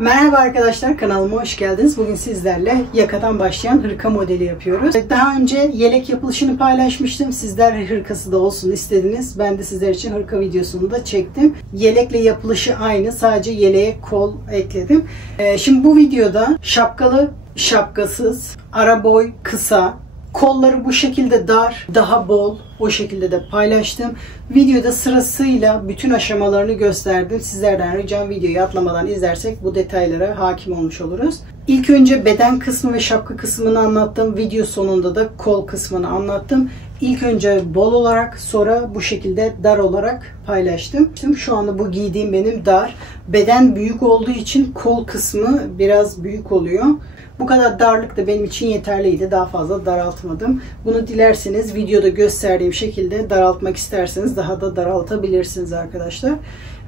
Merhaba arkadaşlar, kanalıma hoş geldiniz. Bugün sizlerle yakadan başlayan hırka modeli yapıyoruz. Daha önce yelek yapılışını paylaşmıştım. Sizler hırkası da olsun istediniz. Ben de sizler için hırka videosunu da çektim. Yelekle yapılışı aynı. Sadece yeleğe kol ekledim. Şimdi bu videoda şapkalı, şapkasız, ara boy, kısa, kolları bu şekilde dar, daha bol, o şekilde de paylaştım. Videoda sırasıyla bütün aşamalarını gösterdim. Sizlerden ricam videoyu atlamadan izlersek bu detaylara hakim olmuş oluruz. İlk önce beden kısmı ve şapka kısmını anlattım. Video sonunda da kol kısmını anlattım. İlk önce bol olarak, sonra bu şekilde dar olarak paylaştım. Şu anda bu giydiğim benim dar. Beden büyük olduğu için kol kısmı biraz büyük oluyor. Bu kadar darlık da benim için yeterliydi. Daha fazla daraltmadım. Bunu dilerseniz videoda gösterdiğim şekilde daraltmak isterseniz daha da daraltabilirsiniz arkadaşlar.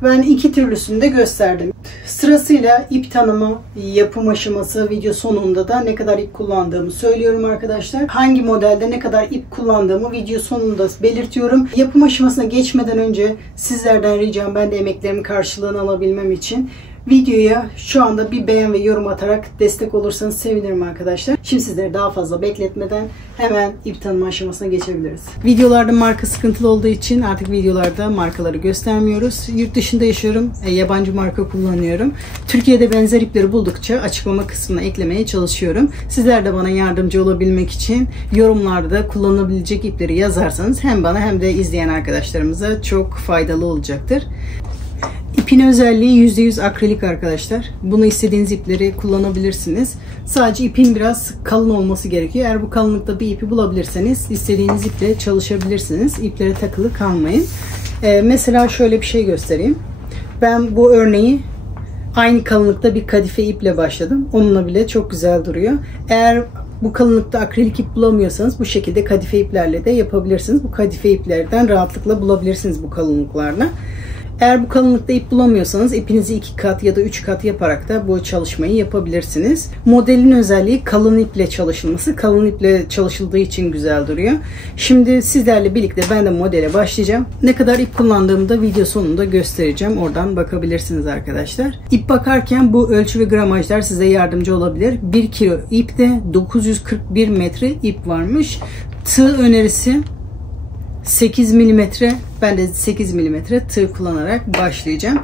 Ben iki türlüsünü de gösterdim. Sırasıyla ip tanımı, yapım aşaması, video sonunda da ne kadar ip kullandığımı söylüyorum arkadaşlar. Hangi modelde ne kadar ip kullandığımı video sonunda belirtiyorum. Yapım aşamasına geçmeden önce sizlerden ricam, ben de emeklerimin karşılığını alabilmem için videoya şu anda bir beğen ve yorum atarak destek olursanız sevinirim arkadaşlar. Şimdi sizleri daha fazla bekletmeden hemen ip tanıma aşamasına geçebiliriz. Videolarda marka sıkıntılı olduğu için artık videolarda markaları göstermiyoruz. Yurt dışında yaşıyorum. Yabancı marka kullanıyorum. Türkiye'de benzer ipleri buldukça açıklama kısmına eklemeye çalışıyorum. Sizler de bana yardımcı olabilmek için yorumlarda kullanılabilecek ipleri yazarsanız hem bana hem de izleyen arkadaşlarımıza çok faydalı olacaktır. İpin özelliği %100 akrilik arkadaşlar. Bunu istediğiniz ipleri kullanabilirsiniz. Sadece ipin biraz kalın olması gerekiyor. Eğer bu kalınlıkta bir ipi bulabilirseniz istediğiniz iple çalışabilirsiniz. İplere takılı kalmayın. Mesela şöyle bir şey göstereyim. Ben bu örneği aynı kalınlıkta bir kadife iple başladım. Onunla bile çok güzel duruyor. Eğer bu kalınlıkta akrilik ip bulamıyorsanız bu şekilde kadife iplerle de yapabilirsiniz. Bu kadife iplerden rahatlıkla bulabilirsiniz bu kalınlıklarla. Eğer bu kalınlıkta ip bulamıyorsanız ipinizi 2 kat ya da 3 kat yaparak da bu çalışmayı yapabilirsiniz. Modelin özelliği kalın iple çalışılması. Kalın iple çalışıldığı için güzel duruyor. Şimdi sizlerle birlikte ben de modele başlayacağım. Ne kadar ip kullandığımı da video sonunda göstereceğim. Oradan bakabilirsiniz arkadaşlar. İp bakarken bu ölçü ve gramajlar size yardımcı olabilir. 1 kilo ipte 941 metre ip varmış. Tığ önerisi 8 mm. Ben de 8 mm tığ kullanarak başlayacağım.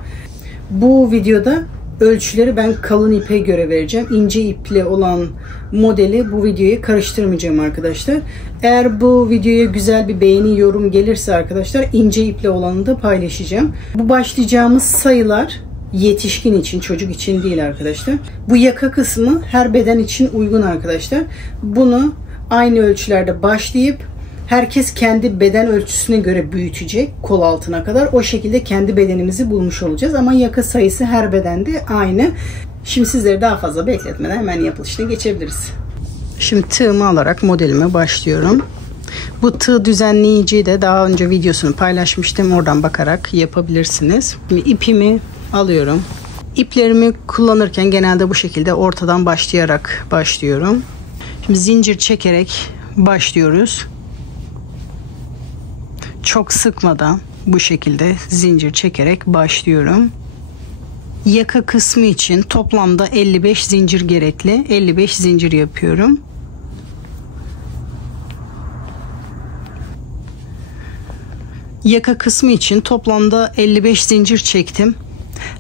Bu videoda ölçüleri ben kalın ipe göre vereceğim. İnce iple olan modeli bu videoya karıştırmayacağım arkadaşlar. Eğer bu videoya güzel bir beğeni, yorum gelirse arkadaşlar ince iple olanı da paylaşacağım. Bu başlayacağımız sayılar yetişkin için, çocuk için değil arkadaşlar. Bu yaka kısmı her beden için uygun arkadaşlar. Bunu aynı ölçülerde başlayıp herkes kendi beden ölçüsüne göre büyütecek kol altına kadar. O şekilde kendi bedenimizi bulmuş olacağız. Ama yaka sayısı her bedende aynı. Şimdi sizleri daha fazla bekletmeden hemen yapılışına geçebiliriz. Şimdi tığımı alarak modelime başlıyorum. Bu tığ düzenleyiciyi de daha önce videosunu paylaşmıştım. Oradan bakarak yapabilirsiniz. Şimdi ipimi alıyorum. İplerimi kullanırken genelde bu şekilde ortadan başlayarak başlıyorum. Şimdi zincir çekerek başlıyoruz. Çok sıkmadan bu şekilde zincir çekerek başlıyorum. Yaka kısmı için toplamda 55 zincir gerekli. 55 zincir yapıyorum. Yaka kısmı için toplamda 55 zincir çektim.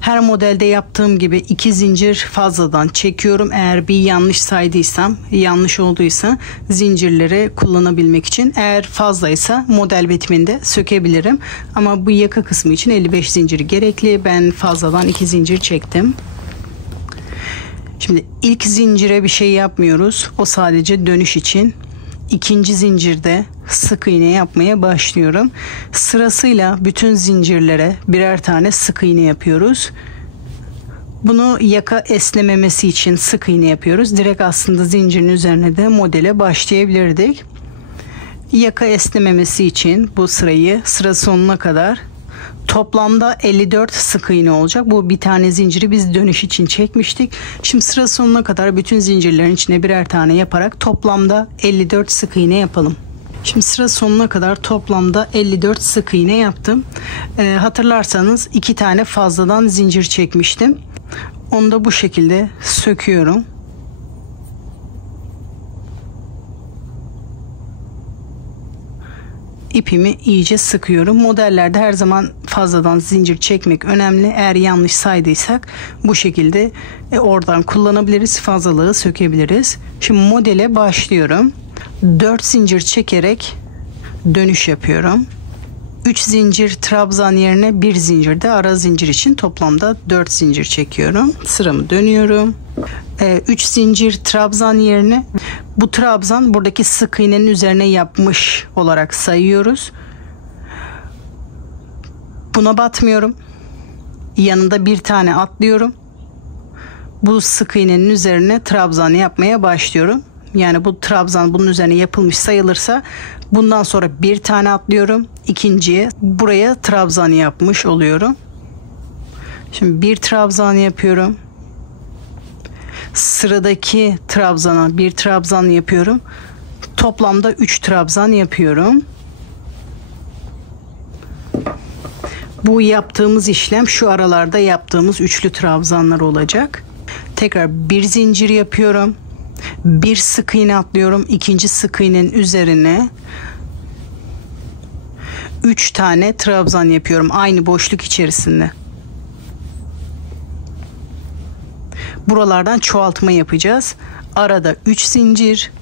Her modelde yaptığım gibi 2 zincir fazladan çekiyorum. Eğer bir yanlış saydıysam, yanlış olduysa zincirleri kullanabilmek için. Eğer fazlaysa model bitiminde sökebilirim. Ama bu yaka kısmı için 55 zinciri gerekli. Ben fazladan 2 zincir çektim. Şimdi ilk zincire bir şey yapmıyoruz. O sadece dönüş için. İkinci zincirde sık iğne yapmaya başlıyorum. Sırasıyla bütün zincirlere birer tane sık iğne yapıyoruz. Bunu yaka esnememesi için sık iğne yapıyoruz. Direkt aslında zincirin üzerine de modele başlayabilirdik. Yaka esnememesi için bu sırayı sıra sonuna kadar toplamda 54 sık iğne olacak. Bu bir tane zinciri biz dönüş için çekmiştik. Şimdi sıra sonuna kadar bütün zincirlerin içine birer tane yaparak toplamda 54 sık iğne yapalım. Şimdi sıra sonuna kadar toplamda 54 sık iğne yaptım. Hatırlarsanız 2 tane fazladan zincir çekmiştim. Onu da bu şekilde söküyorum. İpimi iyice sıkıyorum. Modellerde her zaman fazladan zincir çekmek önemli. Eğer yanlış saydıysak bu şekilde oradan kullanabiliriz. Fazlalığı sökebiliriz. Şimdi modele başlıyorum. 4 zincir çekerek dönüş yapıyorum. 3 zincir trabzan yerine 1 zincir de ara zincir için toplamda 4 zincir çekiyorum. Sıramı dönüyorum. 3 zincir trabzan yerine bu trabzan buradaki sık iğnenin üzerine yapmış olarak sayıyoruz. Buna batmıyorum. Yanında bir tane atlıyorum. Bu sık iğnenin üzerine trabzan yapmaya başlıyorum. Yani bu trabzan bunun üzerine yapılmış sayılırsa bundan sonra bir tane atlıyorum. İkinciye buraya trabzan yapmış oluyorum. Şimdi bir trabzan yapıyorum. Sıradaki trabzana bir trabzan yapıyorum. Toplamda 3 trabzan yapıyorum. Bu yaptığımız işlem şu aralarda yaptığımız üçlü trabzanlar olacak. Tekrar bir zincir yapıyorum. Bir sık iğne atlıyorum. İkinci sık iğnenin üzerine 3 tane trabzan yapıyorum aynı boşluk içerisinde. Buralardan çoğaltma yapacağız. Arada 3 zincir.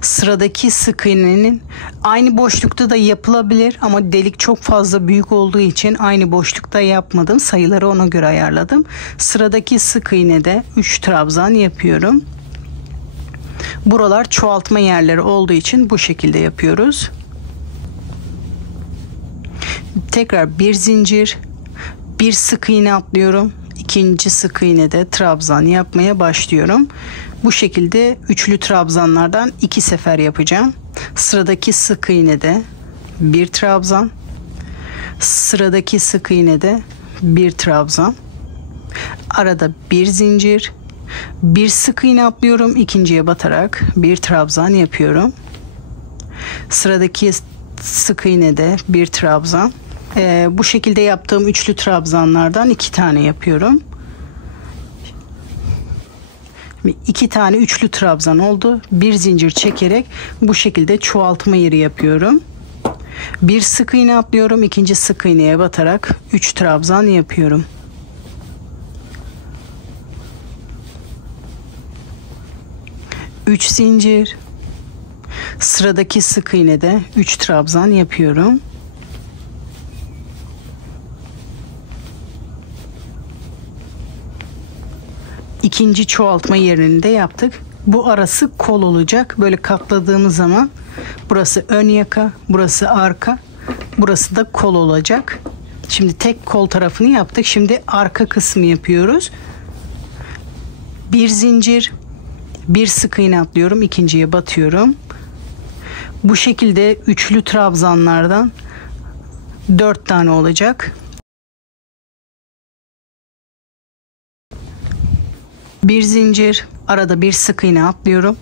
Sıradaki sık iğnenin aynı boşlukta da yapılabilir ama delik çok fazla büyük olduğu için aynı boşlukta yapmadım. Sayıları ona göre ayarladım. Sıradaki sık iğnede 3 trabzan yapıyorum. Buralar çoğaltma yerleri olduğu için bu şekilde yapıyoruz. Tekrar bir zincir, bir sık iğne atlıyorum. İkinci sık iğnede trabzan yapmaya başlıyorum. Bu şekilde üçlü trabzanlardan 2 sefer yapacağım. Sıradaki sık iğnede bir trabzan. Sıradaki sık iğnede bir trabzan. Arada bir zincir. Bir sık iğne atlıyorum. İkinciye batarak bir trabzan yapıyorum. Sıradaki sık iğnede bir trabzan. Bu şekilde yaptığım üçlü trabzanlardan 2 tane yapıyorum. 2 tane üçlü trabzan oldu. Bir zincir çekerek bu şekilde çoğaltma yeri yapıyorum. Bir sık iğne atlıyorum. İkinci sık iğneye batarak 3 trabzan yapıyorum. Üç zincir. Sıradaki sık iğnede 3 trabzan yapıyorum. İkinci çoğaltma yerini de yaptık. Bu arası kol olacak. Böyle katladığımız zaman burası ön yaka, burası arka, burası da kol olacak. Şimdi tek kol tarafını yaptık. Şimdi arka kısmı yapıyoruz. Bir zincir, bir sık iğne atlıyorum, ikinciye batıyorum. Bu şekilde üçlü trabzanlardan 4 tane olacak. Bir zincir, arada bir sık iğne atlıyorum.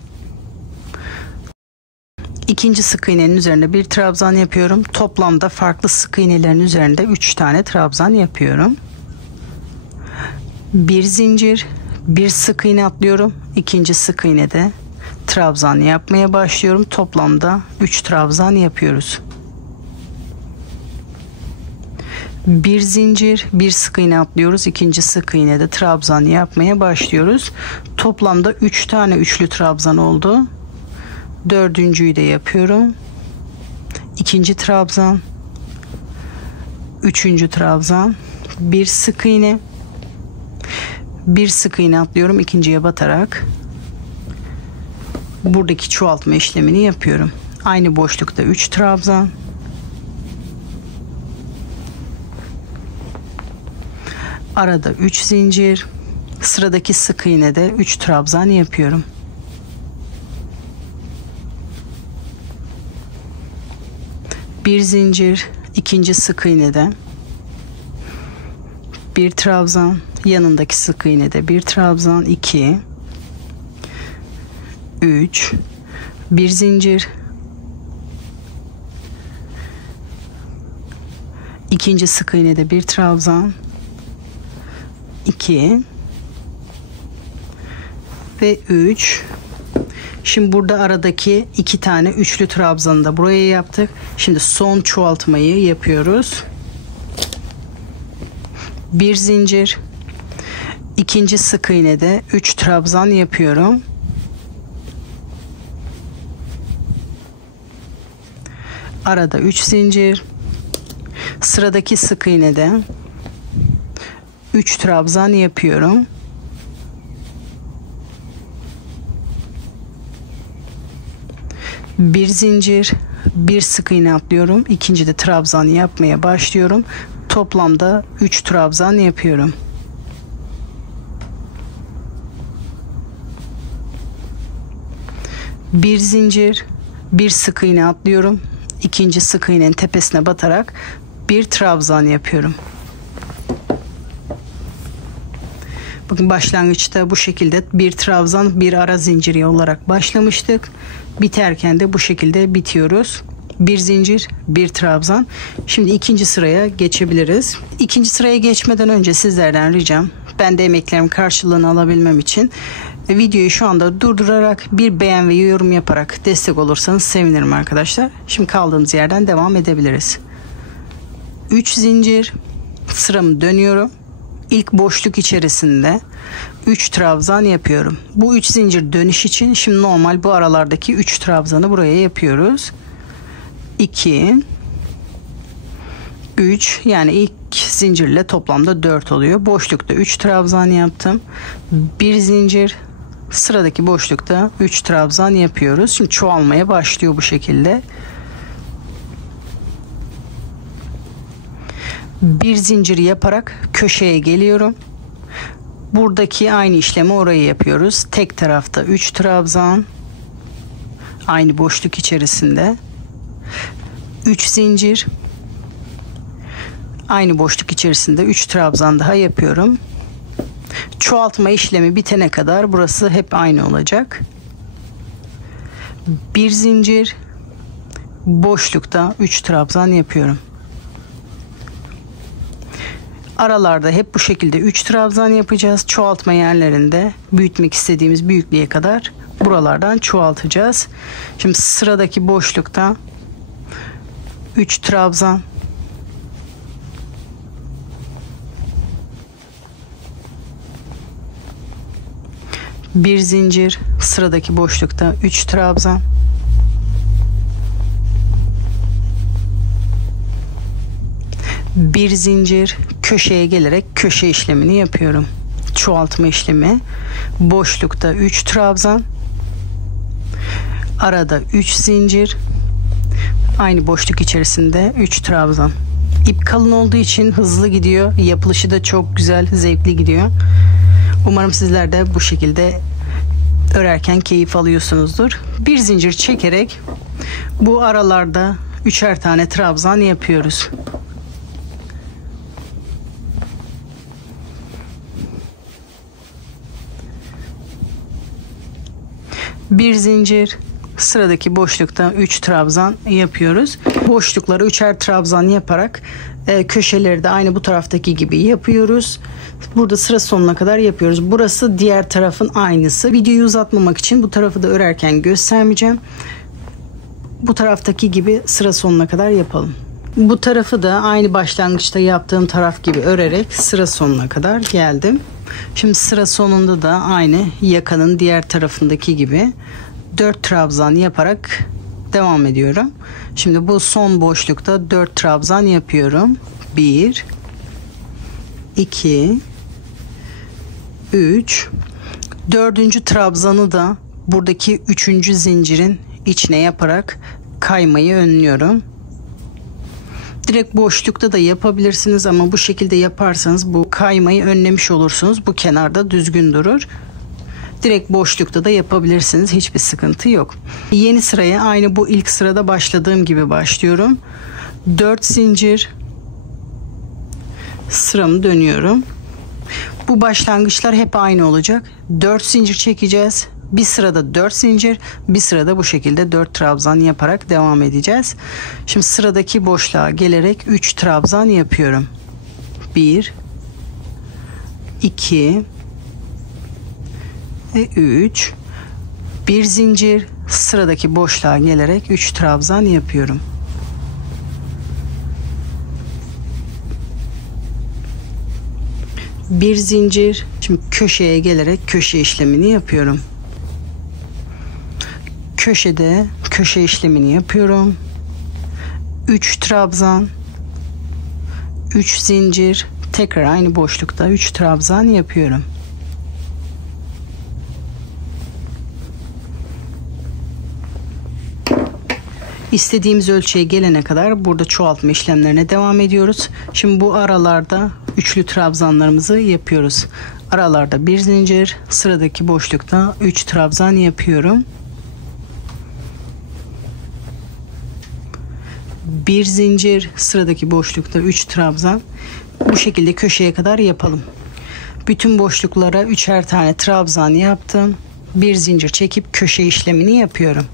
İkinci sık iğnenin üzerine bir trabzan yapıyorum. Toplamda farklı sık iğnelerin üzerinde 3 tane trabzan yapıyorum. Bir zincir, bir sık iğne atlıyorum. İkinci sık iğnede trabzan yapmaya başlıyorum. Toplamda 3 trabzan yapıyoruz. Bir zincir, bir sık iğne atlıyoruz. İkinci sık iğnede trabzan yapmaya başlıyoruz. Toplamda 3 tane üçlü trabzan oldu. Dördüncüyü de yapıyorum. İkinci trabzan, üçüncü trabzan, bir sık iğne, bir sık iğne atlıyorum. İkinciye batarak buradaki çoğaltma işlemini yapıyorum. Aynı boşlukta 3 trabzan. Arada 3 zincir. Sıradaki sık iğnede 3 trabzan yapıyorum. Bir zincir, ikinci sık iğnede bir trabzan, yanındaki sık iğnede bir trabzan, 2 3 bir zincir, ikinci sık iğnede bir trabzan, 2 ve 3. Şimdi burada aradaki 2 tane üçlü trabzanı da buraya yaptık. Şimdi son çoğaltmayı yapıyoruz. Bir zincir, ikinci sık iğnede 3 trabzan yapıyorum. Arada 3 zincir, sıradaki sık iğnede 3 trabzan yapıyorum. Bir zincir, bir sık iğne atlıyorum. İkinci de trabzan yapmaya başlıyorum. Toplamda 3 trabzan yapıyorum. Bir zincir, bir sık iğne atlıyorum. İkinci sık iğnenin tepesine batarak bir trabzan yapıyorum. Bakın başlangıçta bu şekilde bir trabzan, bir ara zinciri olarak başlamıştık. Biterken de bu şekilde bitiyoruz. Bir zincir, bir trabzan. Şimdi ikinci sıraya geçebiliriz. İkinci sıraya geçmeden önce sizlerden ricam, ben de emeklerimin karşılığını alabilmem için videoyu şu anda durdurarak bir beğen ve yorum yaparak destek olursanız sevinirim arkadaşlar. Şimdi kaldığımız yerden devam edebiliriz. 3 zincir, sıramı dönüyorum. İlk boşluk içerisinde 3 trabzan yapıyorum. Bu 3 zincir dönüş için şimdi normal bu aralardaki 3 trabzanı buraya yapıyoruz. 2 3, yani ilk zincirle toplamda 4 oluyor. Boşlukta 3 trabzan yaptım. Bir zincir, sıradaki boşlukta 3 trabzan yapıyoruz. Şimdi çoğalmaya başlıyor bu şekilde. Bir zincir yaparak köşeye geliyorum. Buradaki aynı işlemi oraya yapıyoruz. Tek tarafta 3 trabzan, aynı boşluk içerisinde 3 zincir, aynı boşluk içerisinde 3 trabzan daha yapıyorum. Çoğaltma işlemi bitene kadar burası hep aynı olacak. Bir zincir, boşlukta 3 trabzan yapıyorum. Aralarda hep bu şekilde 3 trabzan yapacağız. Çoğaltma yerlerinde büyütmek istediğimiz büyüklüğe kadar buralardan çoğaltacağız. Şimdi sıradaki boşlukta 3 trabzan, bir zincir, sıradaki boşlukta 3 trabzan, bir zincir, köşeye gelerek köşe işlemini yapıyorum. Çoğaltma işlemi. Boşlukta 3 trabzan, arada 3 zincir, aynı boşluk içerisinde 3 trabzan. İp kalın olduğu için hızlı gidiyor. Yapılışı da çok güzel, zevkli gidiyor. Umarım sizler de bu şekilde örerken keyif alıyorsunuzdur. Bir zincir çekerek bu aralarda 3'er tane trabzan yapıyoruz. Bir zincir, sıradaki boşlukta 3 trabzan yapıyoruz. Boşlukları 3'er trabzan yaparak köşeleri de aynı bu taraftaki gibi yapıyoruz. Burada sıra sonuna kadar yapıyoruz. Burası diğer tarafın aynısı. Videoyu uzatmamak için bu tarafı da örerken göstermeyeceğim. Bu taraftaki gibi sıra sonuna kadar yapalım. Bu tarafı da aynı başlangıçta yaptığım taraf gibi örerek sıra sonuna kadar geldim. Şimdi sıra sonunda da aynı yakanın diğer tarafındaki gibi 4 trabzan yaparak devam ediyorum. Şimdi bu son boşlukta 4 trabzan yapıyorum. 1 2 3, 4. trabzanı da buradaki 3. zincirin içine yaparak kaymayı önlüyorum. Direkt boşlukta da yapabilirsiniz ama bu şekilde yaparsanız bu kaymayı önlemiş olursunuz. Bu kenarda düzgün durur. Direkt boşlukta da yapabilirsiniz. Hiçbir sıkıntı yok. Yeni sıraya aynı bu ilk sırada başladığım gibi başlıyorum. 4 zincir, sıramı dönüyorum. Bu başlangıçlar hep aynı olacak. 4 zincir çekeceğiz. Bir sırada 4 zincir, bir sırada bu şekilde 4 trabzan yaparak devam edeceğiz. Şimdi sıradaki boşluğa gelerek 3 trabzan yapıyorum. 1 2 ve 3, bir zincir, sıradaki boşluğa gelerek 3 trabzan yapıyorum. Bir zincir. Şimdi köşeye gelerek köşe işlemini yapıyorum. Köşede köşe işlemini yapıyorum. 3 trabzan, 3 zincir, tekrar aynı boşlukta 3 trabzan yapıyorum. İstediğimiz ölçüye gelene kadar burada çoğaltma işlemlerine devam ediyoruz. Şimdi bu aralarda üçlü trabzanlarımızı yapıyoruz. Aralarda bir zincir, sıradaki boşlukta 3 trabzan yapıyorum. Bir zincir, sıradaki boşlukta 3 trabzan. Bu şekilde köşeye kadar yapalım. Bütün boşluklara 3'er tane trabzan yaptım. Bir zincir çekip köşe işlemini yapıyorum.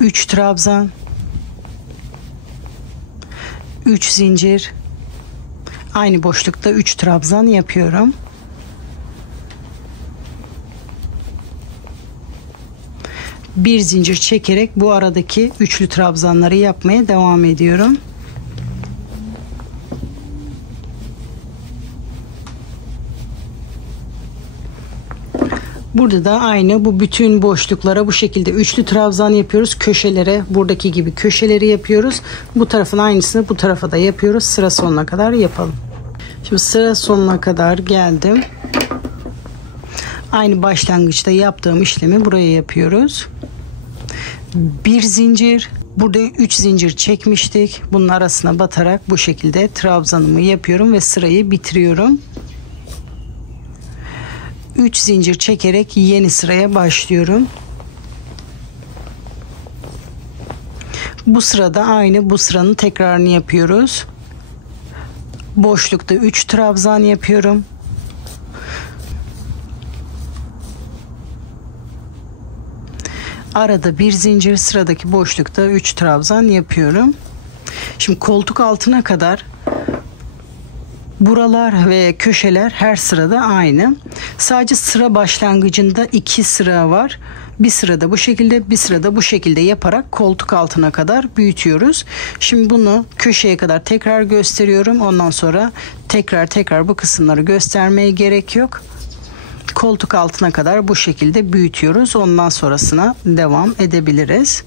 3 trabzan, 3 zincir, aynı boşlukta 3 trabzan yapıyorum. Bir zincir çekerek bu aradaki üçlü trabzanları yapmaya devam ediyorum. Burada da aynı bu bütün boşluklara bu şekilde üçlü trabzan yapıyoruz. Köşelere buradaki gibi köşeleri yapıyoruz. Bu tarafın aynısını bu tarafa da yapıyoruz. Sıra sonuna kadar yapalım. Şimdi sıra sonuna kadar geldim. Aynı başlangıçta yaptığım işlemi buraya yapıyoruz. Bir zincir. Burada 3 zincir çekmiştik. Bunun arasına batarak bu şekilde trabzanımı yapıyorum ve sırayı bitiriyorum. 3 zincir çekerek yeni sıraya başlıyorum. Bu sırada aynı bu sıranın tekrarını yapıyoruz. Boşlukta 3 trabzan yapıyorum. Arada bir zincir, sıradaki boşlukta 3 trabzan yapıyorum. Şimdi koltuk altına kadar buralar ve köşeler her sırada aynı. Sadece sıra başlangıcında 2 sıra var. Bir sırada bu şekilde, bir sırada bu şekilde yaparak koltuk altına kadar büyütüyoruz. Şimdi bunu köşeye kadar tekrar gösteriyorum. Ondan sonra tekrar bu kısımları göstermeye gerek yok. Koltuk altına kadar bu şekilde büyütüyoruz. Ondan sonrasına devam edebiliriz.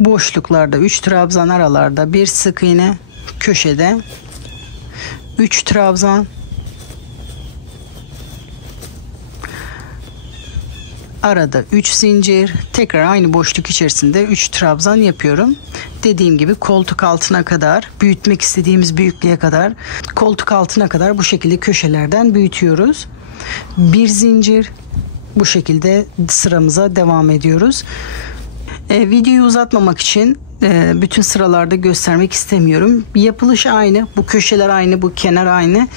Boşluklarda 3 trabzan, aralarda bir sık iğne, köşede 3 trabzan, arada 3 zincir, tekrar aynı boşluk içerisinde 3 trabzan yapıyorum. Dediğim gibi koltuk altına kadar, büyütmek istediğimiz büyüklüğe kadar, koltuk altına kadar bu şekilde köşelerden büyütüyoruz. Bir zincir, bu şekilde sıramıza devam ediyoruz. Videoyu uzatmamak için bütün sıralarda göstermek istemiyorum. Yapılış aynı, bu köşeler aynı, bu kenar aynı.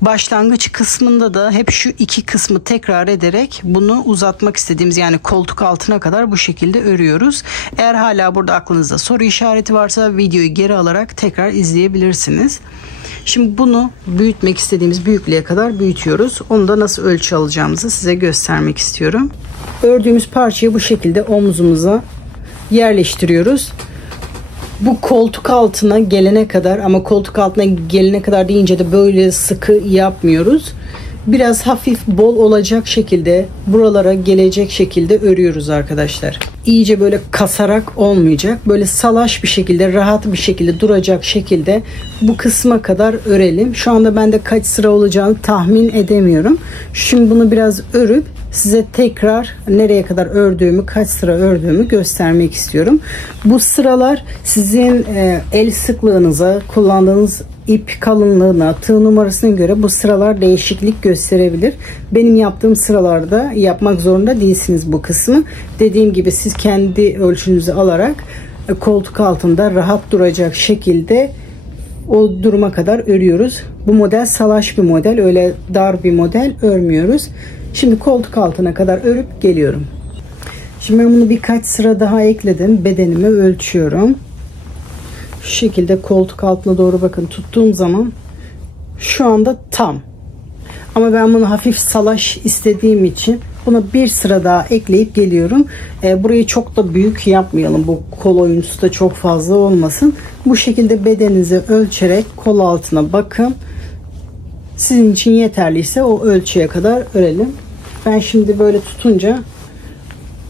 Başlangıç kısmında da hep şu iki kısmı tekrar ederek bunu uzatmak istediğimiz, yani koltuk altına kadar bu şekilde örüyoruz. Eğer hala burada aklınızda soru işareti varsa videoyu geri alarak tekrar izleyebilirsiniz. Şimdi bunu büyütmek istediğimiz büyüklüğe kadar büyütüyoruz. Onu da nasıl ölçü alacağımızı size göstermek istiyorum. Ördüğümüz parçayı bu şekilde omzumuza yerleştiriyoruz. Bu koltuk altına gelene kadar, ama koltuk altına gelene kadar deyince de böyle sıkı yapmıyoruz. Biraz hafif bol olacak şekilde, buralara gelecek şekilde örüyoruz arkadaşlar. İyice böyle kasarak olmayacak. Böyle salaş bir şekilde, rahat bir şekilde duracak şekilde bu kısma kadar örelim. Şu anda bende kaç sıra olacağını tahmin edemiyorum. Şimdi bunu biraz örüp size tekrar nereye kadar ördüğümü, kaç sıra ördüğümü göstermek istiyorum. Bu sıralar sizin el sıklığınıza, kullandığınız ip kalınlığına, tığ numarasına göre bu sıralar değişiklik gösterebilir. Benim yaptığım sıralarda yapmak zorunda değilsiniz bu kısmı. Dediğim gibi siz kendi ölçünüzü alarak koltuk altında rahat duracak şekilde o duruma kadar örüyoruz. Bu model salaş bir model, öyle dar bir model örmüyoruz. Şimdi koltuk altına kadar örüp geliyorum. Şimdi ben bunu birkaç sıra daha ekledim. Bedenimi ölçüyorum. Şu şekilde koltuk altına doğru bakın tuttuğum zaman şu anda tam. Ama ben bunu hafif salaş istediğim için buna bir sıra daha ekleyip geliyorum. Burayı çok da büyük yapmayalım. Bu kol oyuntusu da çok fazla olmasın. Bu şekilde bedeninizi ölçerek kol altına bakın. Sizin için yeterliyse o ölçüye kadar örelim. Ben şimdi böyle tutunca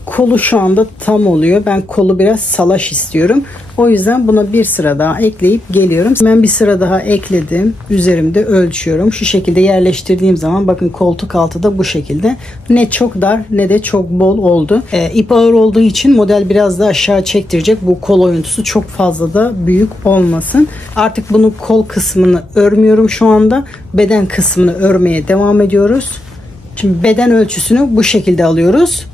kolu şu anda tam oluyor. Ben kolu biraz salaş istiyorum. O yüzden buna bir sıra daha ekleyip geliyorum. Ben bir sıra daha ekledim. Üzerimde ölçüyorum. Şu şekilde yerleştirdiğim zaman bakın koltuk altı da bu şekilde. Ne çok dar ne de çok bol oldu. İp ağır olduğu için model biraz da aşağı çektirecek. Bu kol oyuntusu çok fazla da büyük olmasın. Artık bunu kol kısmını örmüyorum şu anda. Beden kısmını örmeye devam ediyoruz. Şimdi beden ölçüsünü bu şekilde alıyoruz.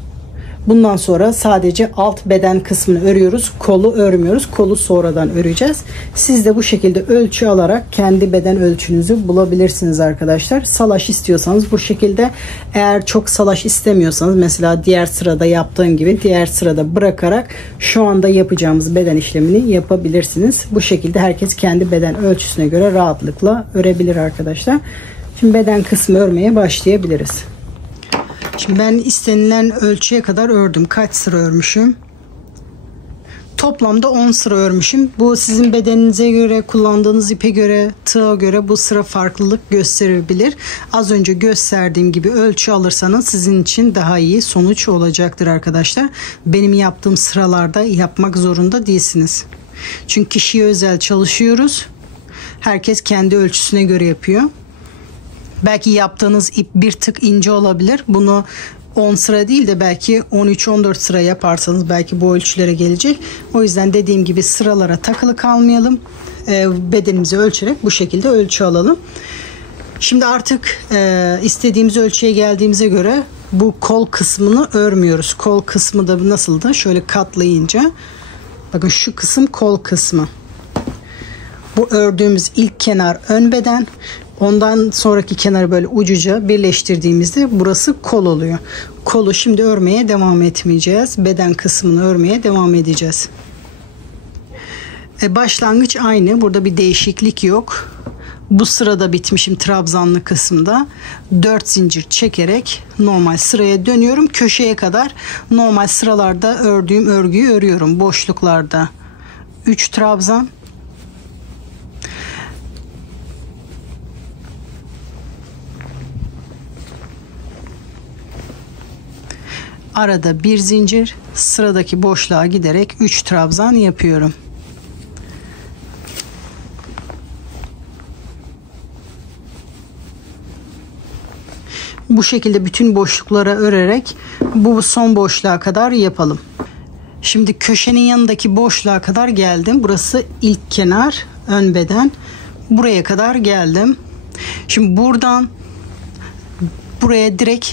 Bundan sonra sadece alt beden kısmını örüyoruz. Kolu örmüyoruz. Kolu sonradan öreceğiz. Siz de bu şekilde ölçü alarak kendi beden ölçünüzü bulabilirsiniz arkadaşlar. Salaş istiyorsanız bu şekilde, eğer çok salaş istemiyorsanız mesela diğer sırada yaptığım gibi diğer sırada bırakarak şu anda yapacağımız beden işlemini yapabilirsiniz. Bu şekilde herkes kendi beden ölçüsüne göre rahatlıkla örebilir arkadaşlar. Şimdi beden kısmı örmeye başlayabiliriz. Şimdi ben istenilen ölçüye kadar ördüm. Kaç sıra örmüşüm? Toplamda 10 sıra örmüşüm. Bu sizin bedeninize göre, kullandığınız ipe göre, tığa göre bu sıra farklılık gösterebilir. Az önce gösterdiğim gibi ölçü alırsanız sizin için daha iyi sonuç olacaktır arkadaşlar. Benim yaptığım sıralarda yapmak zorunda değilsiniz. Çünkü kişiye özel çalışıyoruz. Herkes kendi ölçüsüne göre yapıyor. Belki yaptığınız ip bir tık ince olabilir. Bunu 10 sıra değil de belki 13-14 sıra yaparsanız belki bu ölçülere gelecek. O yüzden dediğim gibi sıralara takılı kalmayalım. Bedenimizi ölçerek bu şekilde ölçü alalım. Şimdi artık istediğimiz ölçüye geldiğimize göre bu kol kısmını örmüyoruz. Kol kısmı da nasıldı? Şöyle katlayınca. Bakın şu kısım kol kısmı. Bu ördüğümüz ilk kenar ön beden. Ondan sonraki kenarı böyle ucuca birleştirdiğimizde burası kol oluyor. Kolu şimdi örmeye devam etmeyeceğiz. Beden kısmını örmeye devam edeceğiz. Başlangıç aynı. Burada bir değişiklik yok. Bu sırada bitmişim trabzanlı kısımda. 4 zincir çekerek normal sıraya dönüyorum. Köşeye kadar normal sıralarda ördüğüm örgüyü örüyorum. Boşluklarda 3 trabzan. Arada bir zincir, sıradaki boşluğa giderek 3 trabzan yapıyorum. Bu şekilde bütün boşluklara örerek bu son boşluğa kadar yapalım. Şimdi köşenin yanındaki boşluğa kadar geldim. Burası ilk kenar, ön beden. Buraya kadar geldim. Şimdi buradan buraya direkt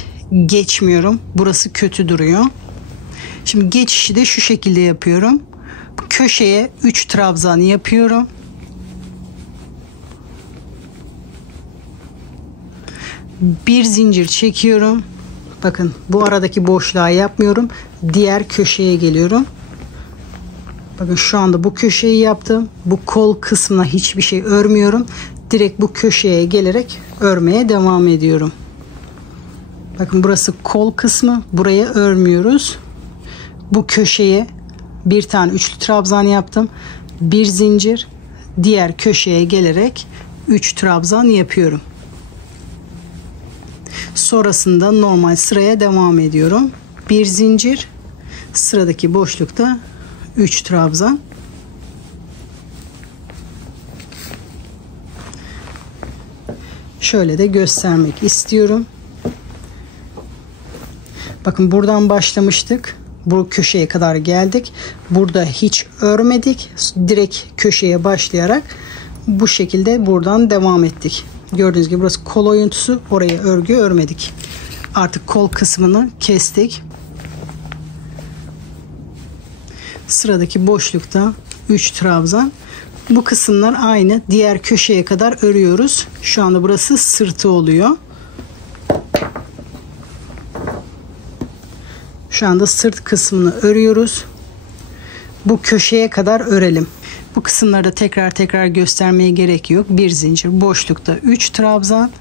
geçmiyorum. Burası kötü duruyor. Şimdi geçişi de şu şekilde yapıyorum. Köşeye 3 trabzan yapıyorum. Bir zincir çekiyorum. Bakın bu aradaki boşluğa yapmıyorum. Diğer köşeye geliyorum. Bakın şu anda bu köşeyi yaptım. Bu kol kısmına hiçbir şey örmüyorum. Direkt bu köşeye gelerek örmeye devam ediyorum. Bakın burası kol kısmı. Buraya örmüyoruz. Bu köşeye bir tane üçlü trabzan yaptım. Bir zincir. Diğer köşeye gelerek 3 trabzan yapıyorum. Sonrasında normal sıraya devam ediyorum. Bir zincir. Sıradaki boşlukta 3 trabzan. Şöyle de göstermek istiyorum. Bakın buradan başlamıştık. Bu köşeye kadar geldik. Burada hiç örmedik. Direkt köşeye başlayarak bu şekilde buradan devam ettik. Gördüğünüz gibi burası kol oyuntusu. Oraya örgü örmedik. Artık kol kısmını kestik. Sıradaki boşlukta 3 trabzan. Bu kısımlar aynı. Diğer köşeye kadar örüyoruz. Şu anda burası sırtı oluyor. Şu anda sırt kısmını örüyoruz. Bu köşeye kadar örelim. Bu kısımlarda tekrar göstermeye gerek yok. Bir zincir boşlukta 3 trabzan,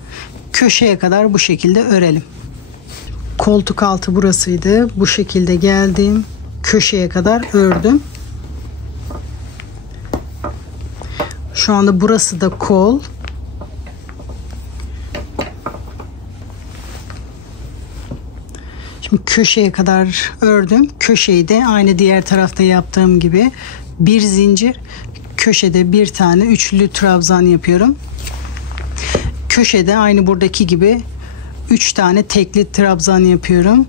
köşeye kadar bu şekilde örelim. Koltuk altı burasıydı. Bu şekilde geldim. Köşeye kadar ördüm. Şu anda burası da kol. Şimdi köşeye kadar ördüm. Köşeyi de aynı diğer tarafta yaptığım gibi bir zincir, köşede bir tane üçlü trabzan yapıyorum. Köşede aynı buradaki gibi 3 tane tekli trabzan yapıyorum.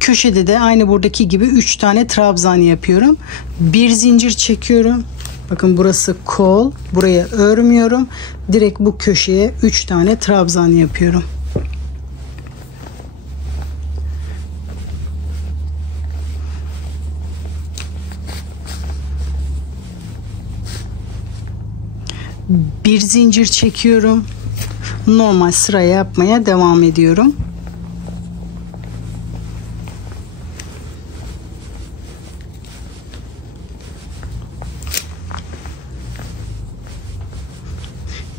Köşede de aynı buradaki gibi 3 tane trabzan yapıyorum. Bir zincir çekiyorum. Bakın burası kol. Buraya örmüyorum. Direkt bu köşeye 3 tane trabzan yapıyorum. Bir zincir çekiyorum. Normal sıraya yapmaya devam ediyorum.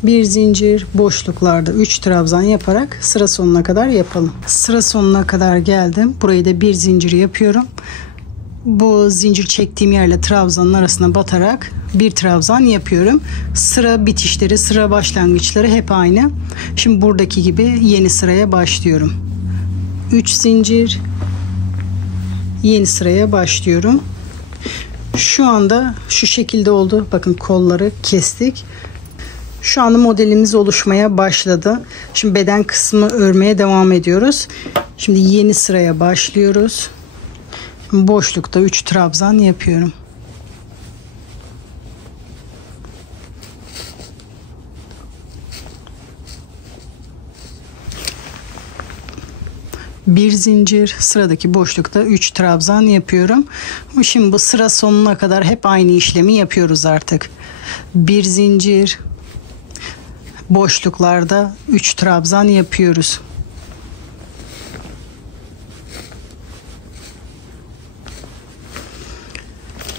Bir zincir boşluklarda 3 trabzan yaparak sıra sonuna kadar yapalım. Sıra sonuna kadar geldim. Burayı da bir zincir yapıyorum. Bu zincir çektiğim yerle trabzanın arasına batarak bir trabzan yapıyorum. Sıra bitişleri, sıra başlangıçları hep aynı. Şimdi buradaki gibi yeni sıraya başlıyorum. 3 zincir, yeni sıraya başlıyorum. Şu anda şu şekilde oldu. Bakın kolları kestik. Şu anda modelimiz oluşmaya başladı. Şimdi beden kısmı örmeye devam ediyoruz. Şimdi yeni sıraya başlıyoruz. Boşlukta 3 trabzan yapıyorum. Bir zincir, sıradaki boşlukta 3 trabzan yapıyorum. Şimdi bu sıra sonuna kadar hep aynı işlemi yapıyoruz artık. Bir zincir, boşluklarda 3 trabzan yapıyoruz.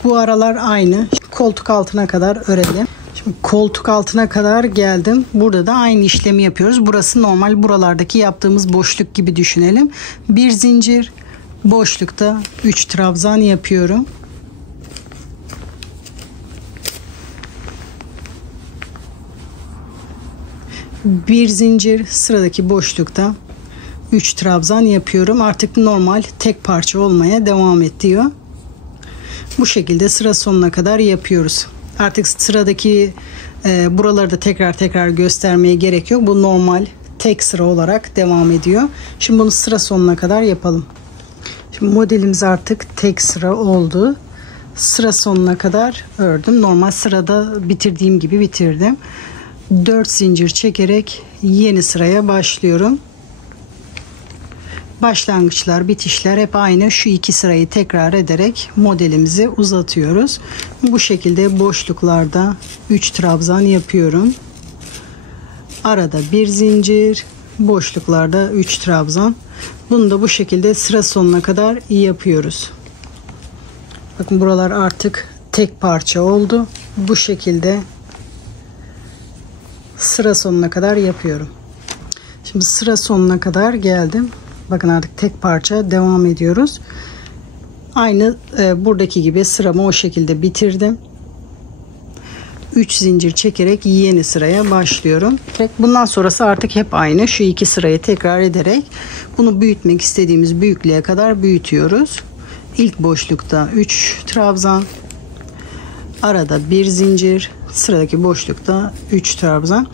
Bu aralar aynı. Koltuk altına kadar örelim. Şimdi koltuk altına kadar geldim. Burada da aynı işlemi yapıyoruz. Burası normal buralardaki yaptığımız boşluk gibi düşünelim. Bir zincir, boşlukta 3 trabzan yapıyorum. Bir zincir, sıradaki boşlukta 3 trabzan yapıyorum. Artık normal tek parça olmaya devam ediyor. Bu şekilde sıra sonuna kadar yapıyoruz. Artık sıradaki buraları da tekrar göstermeye gerek yok. Bu normal tek sıra olarak devam ediyor. Şimdi bunu sıra sonuna kadar yapalım. Şimdi modelimiz artık tek sıra oldu. Sıra sonuna kadar ördüm. Normal sırada bitirdiğim gibi bitirdim. 4 zincir çekerek yeni sıraya başlıyorum. Başlangıçlar, bitişler hep aynı. Şu iki sırayı tekrar ederek modelimizi uzatıyoruz. Bu şekilde boşluklarda 3 trabzan yapıyorum. Arada bir zincir, boşluklarda 3 trabzan. Bunu da bu şekilde sıra sonuna kadar yapıyoruz. Bakın buralar artık tek parça oldu. Bu şekilde sıra sonuna kadar yapıyorum. Şimdi sıra sonuna kadar geldim. Bakın artık tek parça devam ediyoruz. Aynı buradaki gibi sıramı o şekilde bitirdim. 3 zincir çekerek yeni sıraya başlıyorum. Bundan sonrası artık hep aynı. Şu iki sırayı tekrar ederek bunu büyütmek istediğimiz büyüklüğe kadar büyütüyoruz. İlk boşlukta 3 trabzan, arada bir zincir, sıradaki boşlukta 3 trabzan.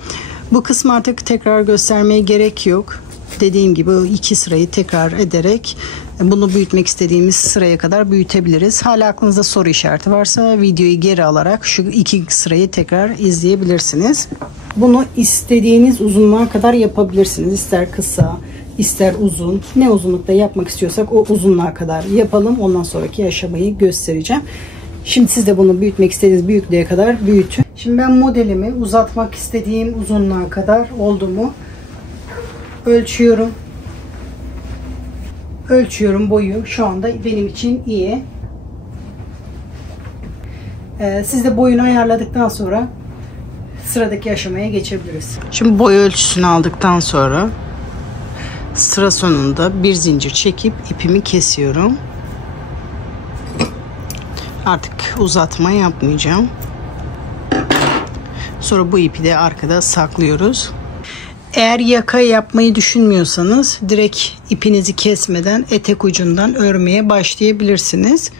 Bu kısmı artık tekrar göstermeye gerek yok. Dediğim gibi iki sırayı tekrar ederek bunu büyütmek istediğimiz sıraya kadar büyütebiliriz. Hala aklınızda soru işareti varsa videoyu geri alarak şu iki sırayı tekrar izleyebilirsiniz. Bunu istediğiniz uzunluğa kadar yapabilirsiniz. İster kısa, ister uzun. Ne uzunlukta yapmak istiyorsak o uzunluğa kadar yapalım. Ondan sonraki aşamayı göstereceğim. Şimdi siz de bunu büyütmek istediğiniz büyüklüğe kadar büyütün. Şimdi ben modelimi uzatmak istediğim uzunluğa kadar oldu mu ölçüyorum. Ölçüyorum boyu. Şu anda benim için iyi. Siz de boyunu ayarladıktan sonra sıradaki aşamaya geçebiliriz. Şimdi boy ölçüsünü aldıktan sonra sıra sonunda bir zincir çekip ipimi kesiyorum. Artık uzatma yapmayacağım. Sonra bu ipi de arkada saklıyoruz. Eğer yaka yapmayı düşünmüyorsanız direkt ipinizi kesmeden etek ucundan örmeye başlayabilirsiniz.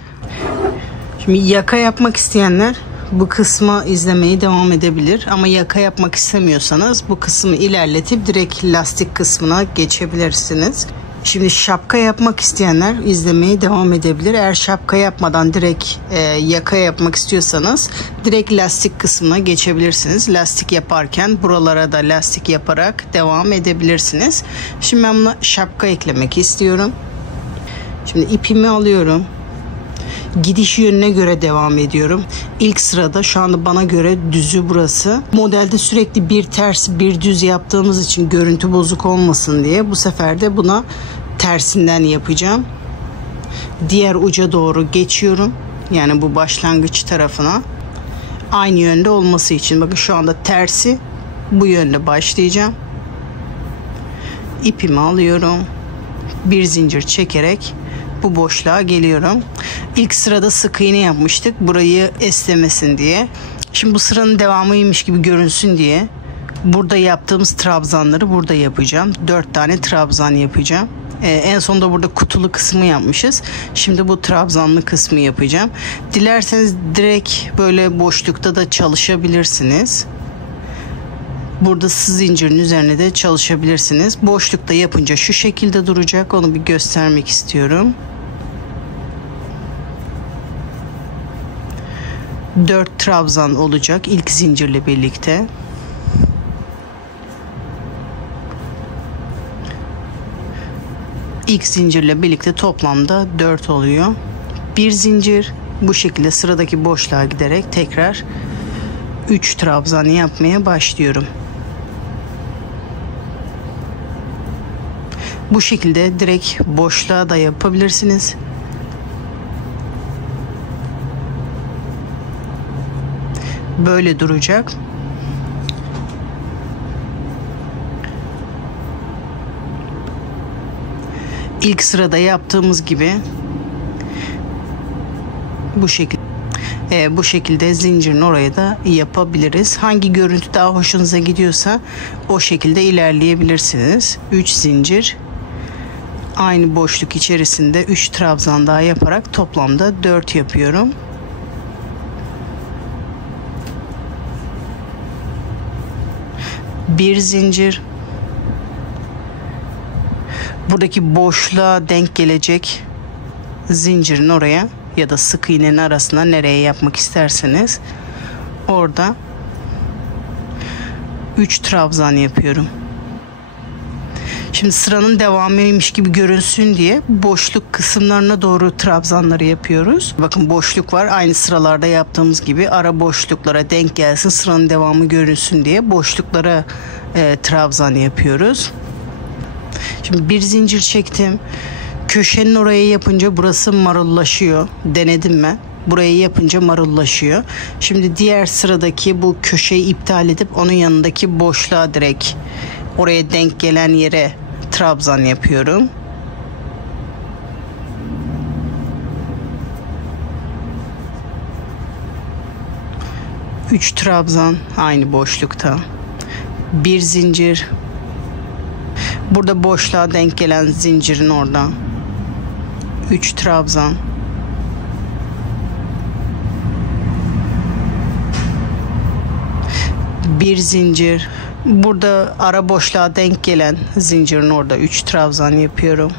Şimdi yaka yapmak isteyenler bu kısmı izlemeye devam edebilir. Ama yaka yapmak istemiyorsanız bu kısmı ilerletip direkt lastik kısmına geçebilirsiniz. Şimdi şapka yapmak isteyenler izlemeye devam edebilir. Eğer şapka yapmadan direkt yaka yapmak istiyorsanız direkt lastik kısmına geçebilirsiniz. Lastik yaparken buralara da lastik yaparak devam edebilirsiniz. Şimdi ben buna şapka eklemek istiyorum. Şimdi ipimi alıyorum. Gidiş yönüne göre devam ediyorum. İlk sırada şu anda bana göre düzü burası. Modelde sürekli bir ters bir düz yaptığımız için görüntü bozuk olmasın diye bu sefer de buna tersinden yapacağım. Diğer uca doğru geçiyorum. Yani bu başlangıç tarafına. Aynı yönde olması için. Bakın şu anda tersi bu yönde başlayacağım. İpimi alıyorum. Bir zincir çekerek bu boşluğa geliyorum. İlk sırada sık iğne yapmıştık. Burayı esnemesin diye. Şimdi bu sıranın devamıymış gibi görünsün diye burada yaptığımız trabzanları burada yapacağım. 4 tane trabzan yapacağım. En sonunda burada kutulu kısmı yapmışız. Şimdi bu trabzanlı kısmı yapacağım. Dilerseniz direkt böyle boşlukta da çalışabilirsiniz. Burada zincirin üzerine de çalışabilirsiniz. Boşlukta yapınca şu şekilde duracak. Onu bir göstermek istiyorum. 4 trabzan olacak ilk zincirle birlikte. İlk zincirle birlikte toplamda 4 oluyor. Bir zincir bu şekilde sıradaki boşluğa giderek tekrar 3 trabzan yapmaya başlıyorum. Bu şekilde direkt boşluğa da yapabilirsiniz. Böyle duracak. İlk sırada yaptığımız gibi bu şekilde zincirin oraya da yapabiliriz. Hangi görüntü daha hoşunuza gidiyorsa o şekilde ilerleyebilirsiniz. 3 zincir aynı boşluk içerisinde 3 trabzan daha yaparak toplamda 4 yapıyorum. Bir zincir buradaki boşluğa denk gelecek zincirin oraya ya da sık iğnenin arasına nereye yapmak isterseniz orada 3 trabzan yapıyorum. Şimdi sıranın devamıymış gibi görünsün diye boşluk kısımlarına doğru trabzanları yapıyoruz. Bakın boşluk var. Aynı sıralarda yaptığımız gibi ara boşluklara denk gelsin, sıranın devamı görünsün diye boşluklara trabzan yapıyoruz. Şimdi bir zincir çektim. Köşenin oraya yapınca burası marullaşıyor. Denedim ben. Burayı yapınca marullaşıyor. Şimdi diğer sıradaki bu köşeyi iptal edip onun yanındaki boşluğa direkt oraya denk gelen yere trabzan yapıyorum. Üç trabzan aynı boşlukta. Bir zincir. Burada boşluğa denk gelen zincirin orada 3 trabzan. Bir zincir. Burada ara boşluğa denk gelen zincirin orada 3 trabzan yapıyorum.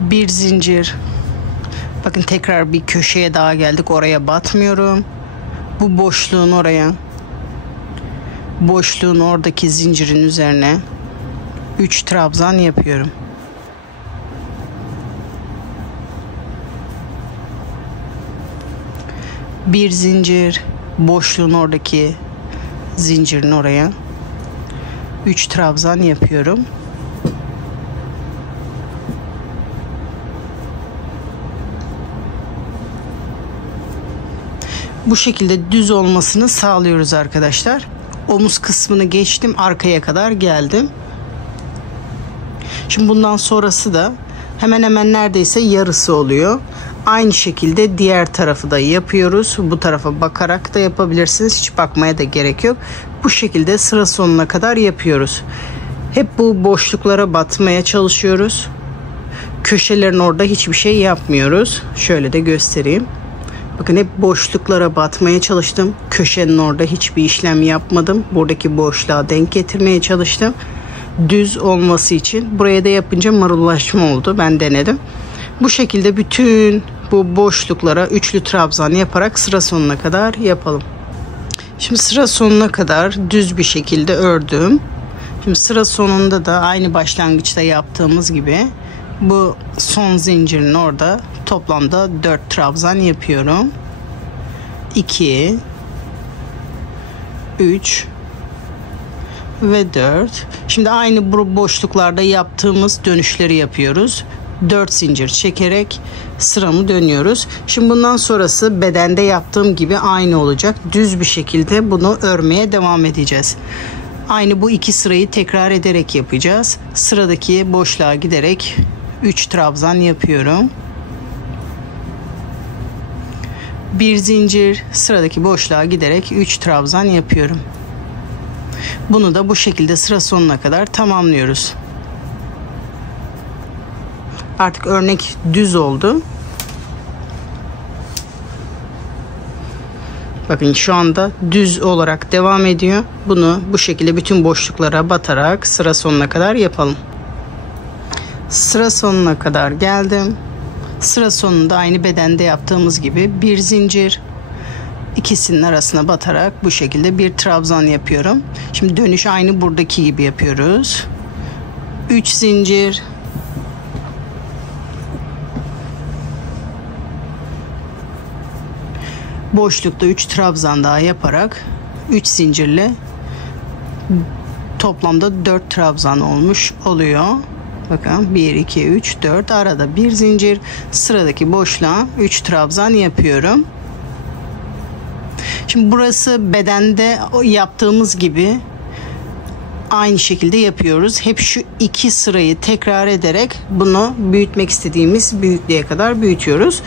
Bir zincir. Bakın tekrar bir köşeye daha geldik. Oraya batmıyorum. Bu boşluğun oraya, boşluğun oradaki zincirin üzerine 3 trabzan yapıyorum. Bir zincir, boşluğun oradaki zincirin oraya 3 trabzan yapıyorum. Bu şekilde düz olmasını sağlıyoruz arkadaşlar. Omuz kısmını geçtim, arkaya kadar geldim. Şimdi bundan sonrası da hemen hemen neredeyse yarısı oluyor. Aynı şekilde diğer tarafı da yapıyoruz. Bu tarafa bakarak da yapabilirsiniz. Hiç bakmaya da gerek yok. Bu şekilde sıra sonuna kadar yapıyoruz. Hep bu boşluklara batmaya çalışıyoruz. Köşelerin orada hiçbir şey yapmıyoruz. Şöyle de göstereyim. Bakın hep boşluklara batmaya çalıştım. Köşenin orada hiçbir işlem yapmadım. Buradaki boşluğa denk getirmeye çalıştım. Düz olması için. Buraya da yapınca marullaşma oldu. Ben denedim. Bu şekilde bütün bu boşluklara üçlü trabzan yaparak sıra sonuna kadar yapalım. Şimdi sıra sonuna kadar düz bir şekilde ördüm. Şimdi sıra sonunda da aynı başlangıçta yaptığımız gibi bu son zincirin orada toplamda 4 trabzan yapıyorum. 2 3 ve 4. Şimdi aynı bu boşluklarda yaptığımız dönüşleri yapıyoruz. 4 zincir çekerek sıramı dönüyoruz. Şimdi bundan sonrası bedende yaptığım gibi aynı olacak. Düz bir şekilde bunu örmeye devam edeceğiz. Aynı bu iki sırayı tekrar ederek yapacağız. Sıradaki boşluğa giderek 3 trabzan yapıyorum. Bir zincir, sıradaki boşluğa giderek 3 trabzan yapıyorum. Bunu da bu şekilde sıra sonuna kadar tamamlıyoruz. Artık örnek düz oldu. Bakın şu anda düz olarak devam ediyor. Bunu bu şekilde bütün boşluklara batarak sıra sonuna kadar yapalım. Sıra sonuna kadar geldim. Sıra sonunda aynı bedende yaptığımız gibi bir zincir, ikisinin arasına batarak bu şekilde bir trabzan yapıyorum. Şimdi dönüş aynı buradaki gibi yapıyoruz. 3 zincir, boşlukta 3 trabzan daha yaparak 3 zincirle toplamda 4 trabzan olmuş oluyor. Bakın 1 2 3 4, arada bir zincir, sıradaki boşluğa 3 trabzan yapıyorum. Şimdi burası bedende yaptığımız gibi aynı şekilde yapıyoruz. Hep şu iki sırayı tekrar ederek bunu büyütmek istediğimiz büyüklüğe kadar büyütüyoruz.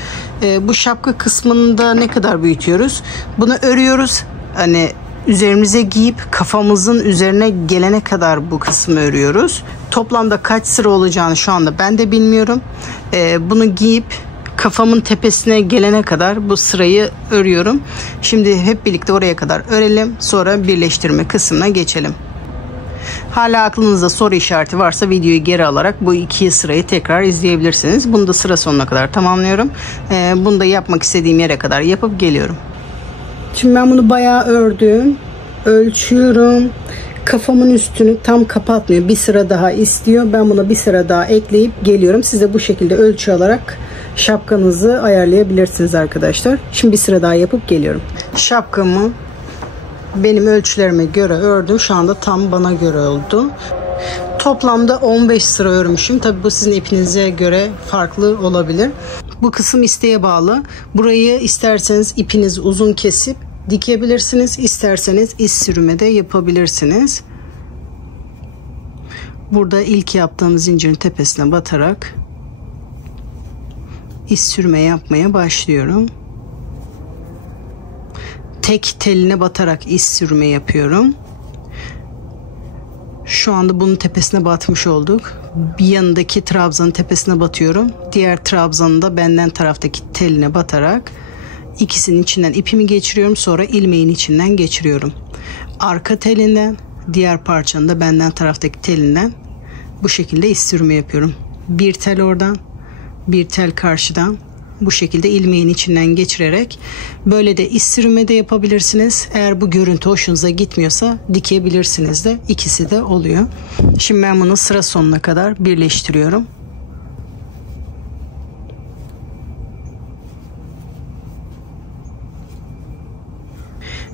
Bu şapka kısmında ne kadar büyütüyoruz? Bunu örüyoruz. Hani üzerimize giyip kafamızın üzerine gelene kadar bu kısmı örüyoruz. Toplamda kaç sıra olacağını şu anda ben de bilmiyorum. Bunu giyip kafamın tepesine gelene kadar bu sırayı örüyorum. Şimdi hep birlikte oraya kadar örelim. Sonra birleştirme kısmına geçelim. Hala aklınızda soru işareti varsa videoyu geri alarak bu iki sırayı tekrar izleyebilirsiniz. Bunu da sıra sonuna kadar tamamlıyorum. Bunu da yapmak istediğim yere kadar yapıp geliyorum. Şimdi ben bunu bayağı ördüm. Ölçüyorum. Kafamın üstünü tam kapatmıyor. Bir sıra daha istiyor. Ben buna bir sıra daha ekleyip geliyorum. Siz de bu şekilde ölçü alarak şapkanızı ayarlayabilirsiniz arkadaşlar. Şimdi bir sıra daha yapıp geliyorum. Şapkamı benim ölçülerime göre ördüm. Şu anda tam bana göre oldu. Toplamda 15 sıra örmüşüm. Tabi bu sizin ipinize göre farklı olabilir. Bu kısım isteğe bağlı. Burayı isterseniz ipinizi uzun kesip dikebilirsiniz. İsterseniz iz sürüme de yapabilirsiniz. Burada ilk yaptığım zincirin tepesine batarak iz sürme yapmaya başlıyorum. Tek teline batarak iz sürme yapıyorum. Şu anda bunun tepesine batmış olduk. Bir yanındaki trabzanın tepesine batıyorum. Diğer trabzanın da benden taraftaki teline batarak ikisinin içinden ipimi geçiriyorum. Sonra ilmeğin içinden geçiriyorum. Arka telinden, diğer parçanın da benden taraftaki telinden bu şekilde iz sürme yapıyorum. Bir tel oradan, bir tel karşıdan. Bu şekilde ilmeğin içinden geçirerek böyle de iz sürme de yapabilirsiniz. Eğer bu görüntü hoşunuza gitmiyorsa dikebilirsiniz de. İkisi de oluyor. Şimdi ben bunu sıra sonuna kadar birleştiriyorum.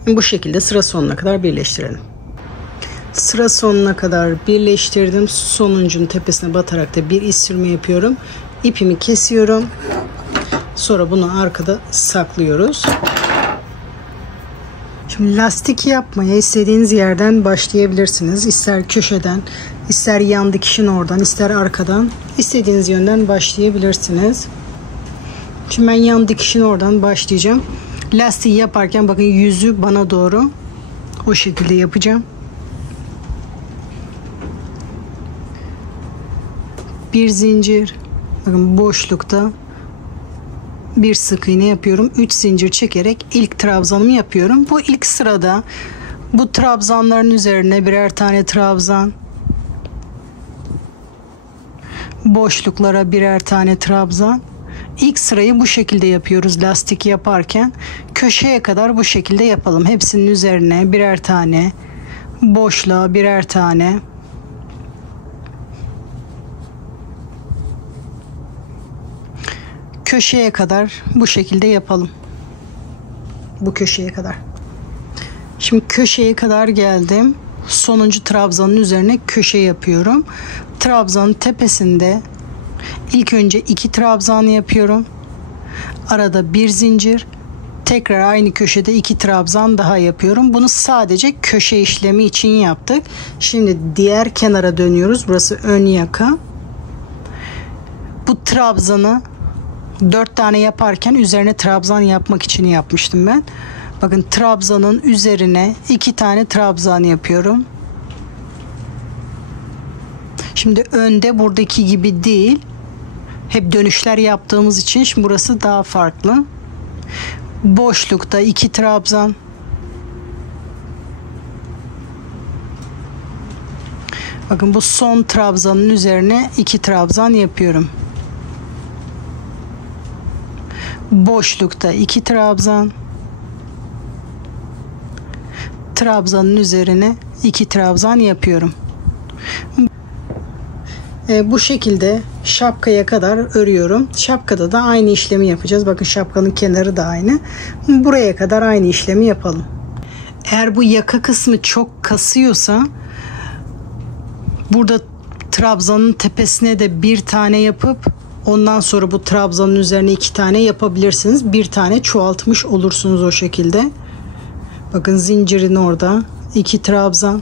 Bu şekilde sıra sonuna kadar birleştirelim. Sıra sonuna kadar birleştirdim. Sonuncunun tepesine batarak da bir iz sürme yapıyorum. İpimi kesiyorum. Sonra bunu arkada saklıyoruz. Şimdi lastik yapmaya istediğiniz yerden başlayabilirsiniz. İster köşeden, ister yan dikişin oradan, ister arkadan, istediğiniz yönden başlayabilirsiniz. Şimdi ben yan dikişin oradan başlayacağım. Lastiği yaparken bakın yüzü bana doğru o şekilde yapacağım. Bir zincir, bakın boşlukta bir sık iğne yapıyorum. 3 zincir çekerek ilk trabzanımı yapıyorum. Bu ilk sırada bu trabzanların üzerine birer tane trabzan, boşluklara birer tane trabzan. İlk sırayı bu şekilde yapıyoruz lastik yaparken. Köşeye kadar bu şekilde yapalım. Hepsinin üzerine birer tane, boşluğa birer tane. Köşeye kadar bu şekilde yapalım. Bu köşeye kadar. Şimdi köşeye kadar geldim. Sonuncu trabzanın üzerine köşe yapıyorum. Trabzanın tepesinde ilk önce 2 trabzan yapıyorum. Arada bir zincir. Tekrar aynı köşede 2 trabzan daha yapıyorum. Bunu sadece köşe işlemi için yaptık. Şimdi diğer kenara dönüyoruz. Burası ön yaka. Bu trabzanı 4 tane yaparken üzerine trabzan yapmak için yapmıştım ben. Bakın trabzanın üzerine 2 tane trabzan yapıyorum. Şimdi önde buradaki gibi değil. Hep dönüşler yaptığımız için şimdi burası daha farklı. Boşlukta 2 trabzan. Bakın bu son trabzanın üzerine 2 trabzan yapıyorum. Boşlukta 2 trabzan. Trabzanın üzerine 2 trabzan yapıyorum. Bu şekilde şapkaya kadar örüyorum. Şapkada da aynı işlemi yapacağız. Bakın şapkanın kenarı da aynı. Buraya kadar aynı işlemi yapalım. Eğer bu yaka kısmı çok kasıyorsa burada trabzanın tepesine de bir tane yapıp ondan sonra bu trabzanın üzerine 2 tane yapabilirsiniz. Bir tane çoğaltmış olursunuz o şekilde. Bakın zincirin orada 2 trabzan.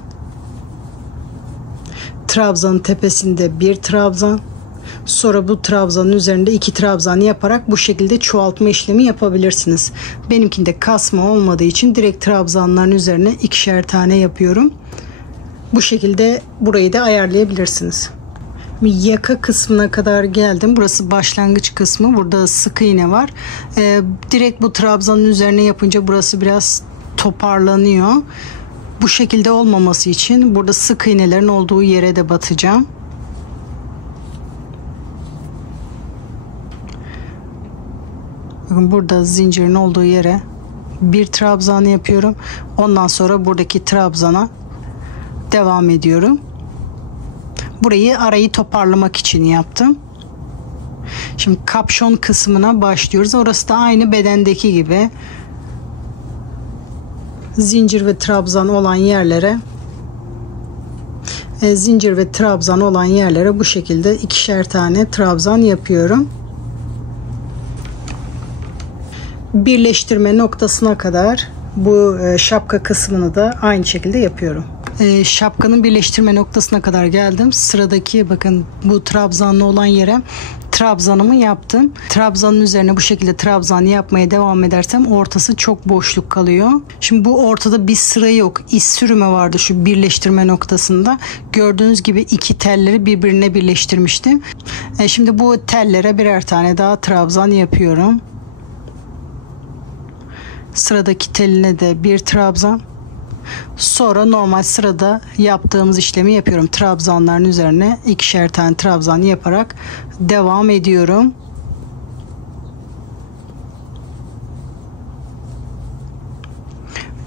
Trabzanın tepesinde bir trabzan. Sonra bu trabzanın üzerinde 2 trabzan yaparak bu şekilde çoğaltma işlemi yapabilirsiniz. Benimkinde kasma olmadığı için direkt trabzanların üzerine 2'şer tane yapıyorum. Bu şekilde burayı da ayarlayabilirsiniz. Yaka kısmına kadar geldim. Burası başlangıç kısmı. Burada sık iğne var. Direkt bu trabzanın üzerine yapınca burası biraz toparlanıyor. Bu şekilde olmaması için burada sık iğnelerin olduğu yere de batacağım. Bakın burada zincirin olduğu yere bir trabzan yapıyorum. Ondan sonra buradaki trabzana devam ediyorum. Burayı arayı toparlamak için yaptım. Şimdi kapşon kısmına başlıyoruz. Orası da aynı bedendeki gibi. Zincir ve trabzan olan yerlere bu şekilde 2'şer tane trabzan yapıyorum. Birleştirme noktasına kadar bu şapka kısmını da aynı şekilde yapıyorum. Şapkanın birleştirme noktasına kadar geldim. Sıradaki bakın bu trabzanlı olan yere trabzanımı yaptım. Trabzanın üzerine bu şekilde trabzan yapmaya devam edersem ortası çok boşluk kalıyor. Şimdi bu ortada bir sıra yok. İz sürümü vardı şu birleştirme noktasında. Gördüğünüz gibi 2 telleri birbirine birleştirmiştim. Şimdi bu tellere birer tane daha trabzan yapıyorum. Sıradaki teline de bir trabzan. Sonra normal sırada yaptığımız işlemi yapıyorum. Trabzanların üzerine 2'şer tane trabzan yaparak devam ediyorum.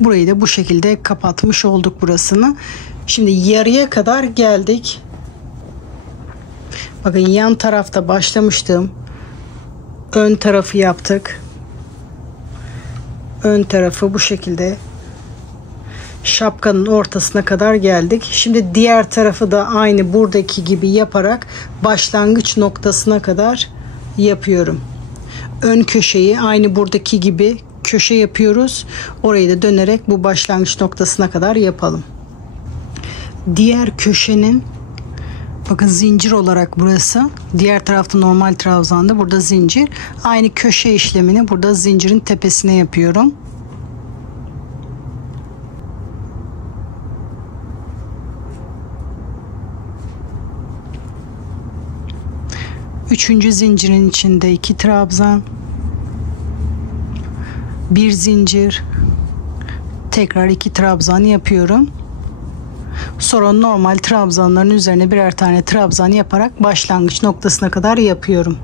Burayı da bu şekilde kapatmış olduk burasını. Şimdi yarıya kadar geldik. Bakın yan tarafta başlamıştım. Ön tarafı yaptık. Ön tarafı bu şekilde şapkanın ortasına kadar geldik. Şimdi diğer tarafı da aynı buradaki gibi yaparak başlangıç noktasına kadar yapıyorum. Ön köşeyi aynı buradaki gibi köşe yapıyoruz. Orayı da dönerek bu başlangıç noktasına kadar yapalım. Diğer köşenin, bakın zincir olarak burası. Diğer tarafta normal trabzanda, burada zincir. Aynı köşe işlemini burada zincirin tepesine yapıyorum. Üçüncü zincirin içinde 2 trabzan, bir zincir, tekrar 2 trabzan yapıyorum. Sonra normal trabzanların üzerine birer tane trabzan yaparak başlangıç noktasına kadar yapıyorum.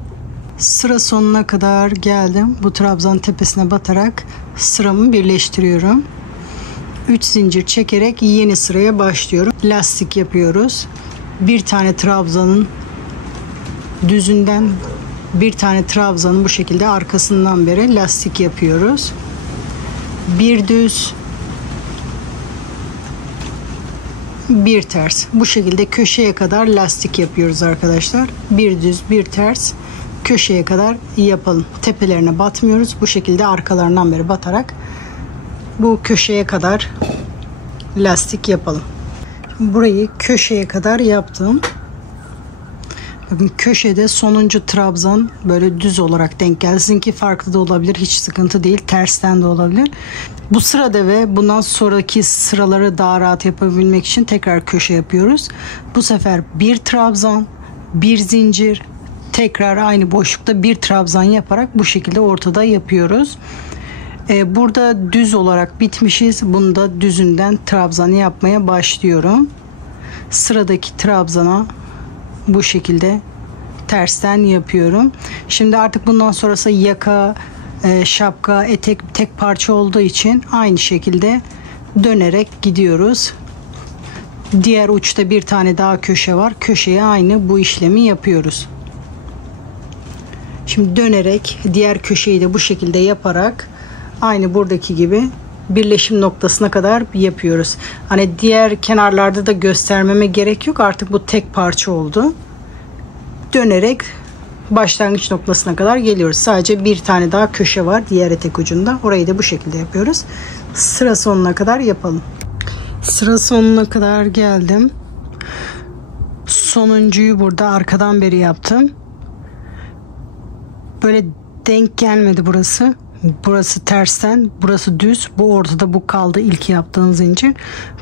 Sıra sonuna kadar geldim. Bu trabzan tepesine batarak sıramı birleştiriyorum. 3 zincir çekerek yeni sıraya başlıyorum. Lastik yapıyoruz. Bir tane trabzanın düzünden bir tane trabzanın bu şekilde arkasından beri lastik yapıyoruz. Bir düz, bir ters. Bu şekilde köşeye kadar lastik yapıyoruz arkadaşlar. Bir düz, bir ters, köşeye kadar yapalım. Tepelerine batmıyoruz. Bu şekilde arkalarından beri batarak bu köşeye kadar lastik yapalım. Burayı köşeye kadar yaptım. Bakın köşede sonuncu trabzan böyle düz olarak denk geldi. Sizinki farklı da olabilir. Hiç sıkıntı değil. Tersten de olabilir. Bu sırada ve bundan sonraki sıraları daha rahat yapabilmek için tekrar köşe yapıyoruz. Bu sefer bir trabzan, bir zincir, tekrar aynı boşlukta bir trabzan yaparak bu şekilde ortada yapıyoruz. Burada düz olarak bitmişiz. Bunu da düzünden trabzanı yapmaya başlıyorum. Sıradaki trabzana bu şekilde tersten yapıyorum. Şimdi artık bundan sonrası yaka, şapka, etek tek parça olduğu için aynı şekilde dönerek gidiyoruz. Diğer uçta bir tane daha köşe var. Köşeye aynı bu işlemi yapıyoruz. Şimdi dönerek diğer köşeyi de bu şekilde yaparak aynı buradaki gibi birleşim noktasına kadar yapıyoruz. Hani diğer kenarlarda da göstermeme gerek yok. Artık bu tek parça oldu. Dönerek başlangıç noktasına kadar geliyoruz. Sadece bir tane daha köşe var diğer etek ucunda. Orayı da bu şekilde yapıyoruz. Sıra sonuna kadar yapalım. Sıra sonuna kadar geldim. Sonuncuyu burada arkadan beri yaptım. Böyle denk gelmedi burası. Burası tersten, burası düz. Bu ortada, bu kaldı ilk yaptığım zincir.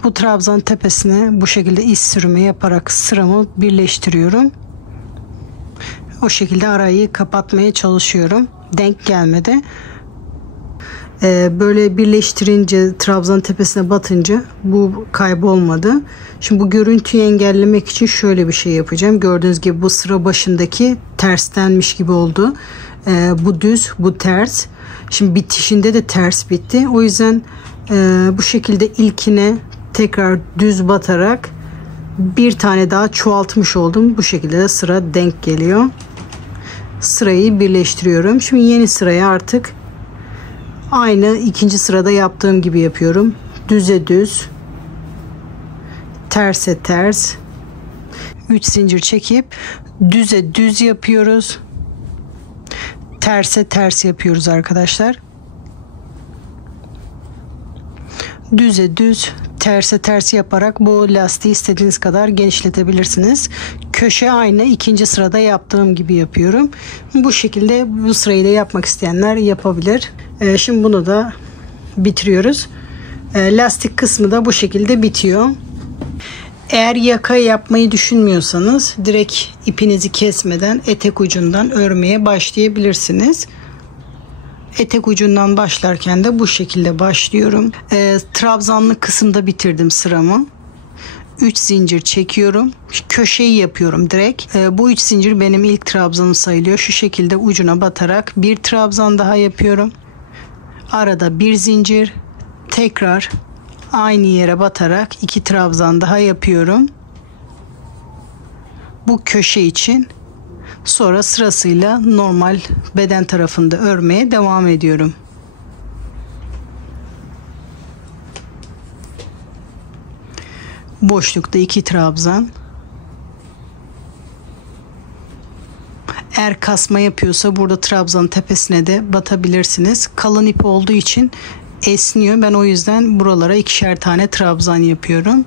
Bu trabzanın tepesine bu şekilde iz sürümü yaparak sıramı birleştiriyorum. O şekilde arayı kapatmaya çalışıyorum. Denk gelmedi. Böyle birleştirince, trabzanın tepesine batınca bu kaybolmadı. Şimdi bu görüntüyü engellemek için şöyle bir şey yapacağım. Gördüğünüz gibi bu sıra başındaki terstenmiş gibi oldu. Bu düz, bu ters. Şimdi bitişinde de ters bitti. O yüzden bu şekilde ilkine tekrar düz batarak bir tane daha çoğaltmış oldum. Bu şekilde de sıra denk geliyor. Sırayı birleştiriyorum. Şimdi yeni sıraya artık aynı ikinci sırada yaptığım gibi yapıyorum. Düze düz, terse ters, 3 zincir çekip düze düz yapıyoruz. Terse ters yapıyoruz arkadaşlar. Düze düz, terse ters yaparak bu lastiği istediğiniz kadar genişletebilirsiniz. Köşe aynı ikinci sırada yaptığım gibi yapıyorum. Bu şekilde bu sırayı da yapmak isteyenler yapabilir. Şimdi bunu da bitiriyoruz. Lastik kısmı da bu şekilde bitiyor. Eğer yaka yapmayı düşünmüyorsanız direkt ipinizi kesmeden etek ucundan örmeye başlayabilirsiniz. Etek ucundan başlarken de bu şekilde başlıyorum. Trabzanlı kısımda bitirdim sıramı. 3 zincir çekiyorum. Köşeyi yapıyorum direkt. Bu 3 zincir benim ilk trabzanım sayılıyor. Şu şekilde ucuna batarak bir trabzan daha yapıyorum. Arada bir zincir, tekrar aynı yere batarak 2 trabzan daha yapıyorum. Bu köşe için. Sonra sırasıyla normal beden tarafında örmeye devam ediyorum. Boşlukta 2 trabzan. Eğer kasma yapıyorsa burada trabzanın tepesine de batabilirsiniz. Kalın ip olduğu için esniyor. Ben o yüzden buralara 2'şer tane trabzan yapıyorum.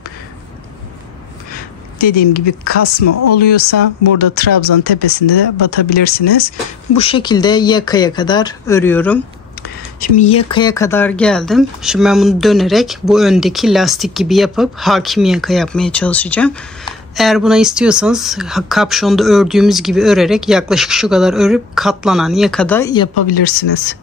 Dediğim gibi kasma oluyorsa burada trabzanın tepesinde de batabilirsiniz. Bu şekilde yakaya kadar örüyorum. Şimdi yakaya kadar geldim. Şimdi ben bunu dönerek bu öndeki lastik gibi yapıp hakim yaka yapmaya çalışacağım. Eğer buna istiyorsanız kapşonda ördüğümüz gibi örerek yaklaşık şu kadar örüp katlanan yakada yapabilirsiniz.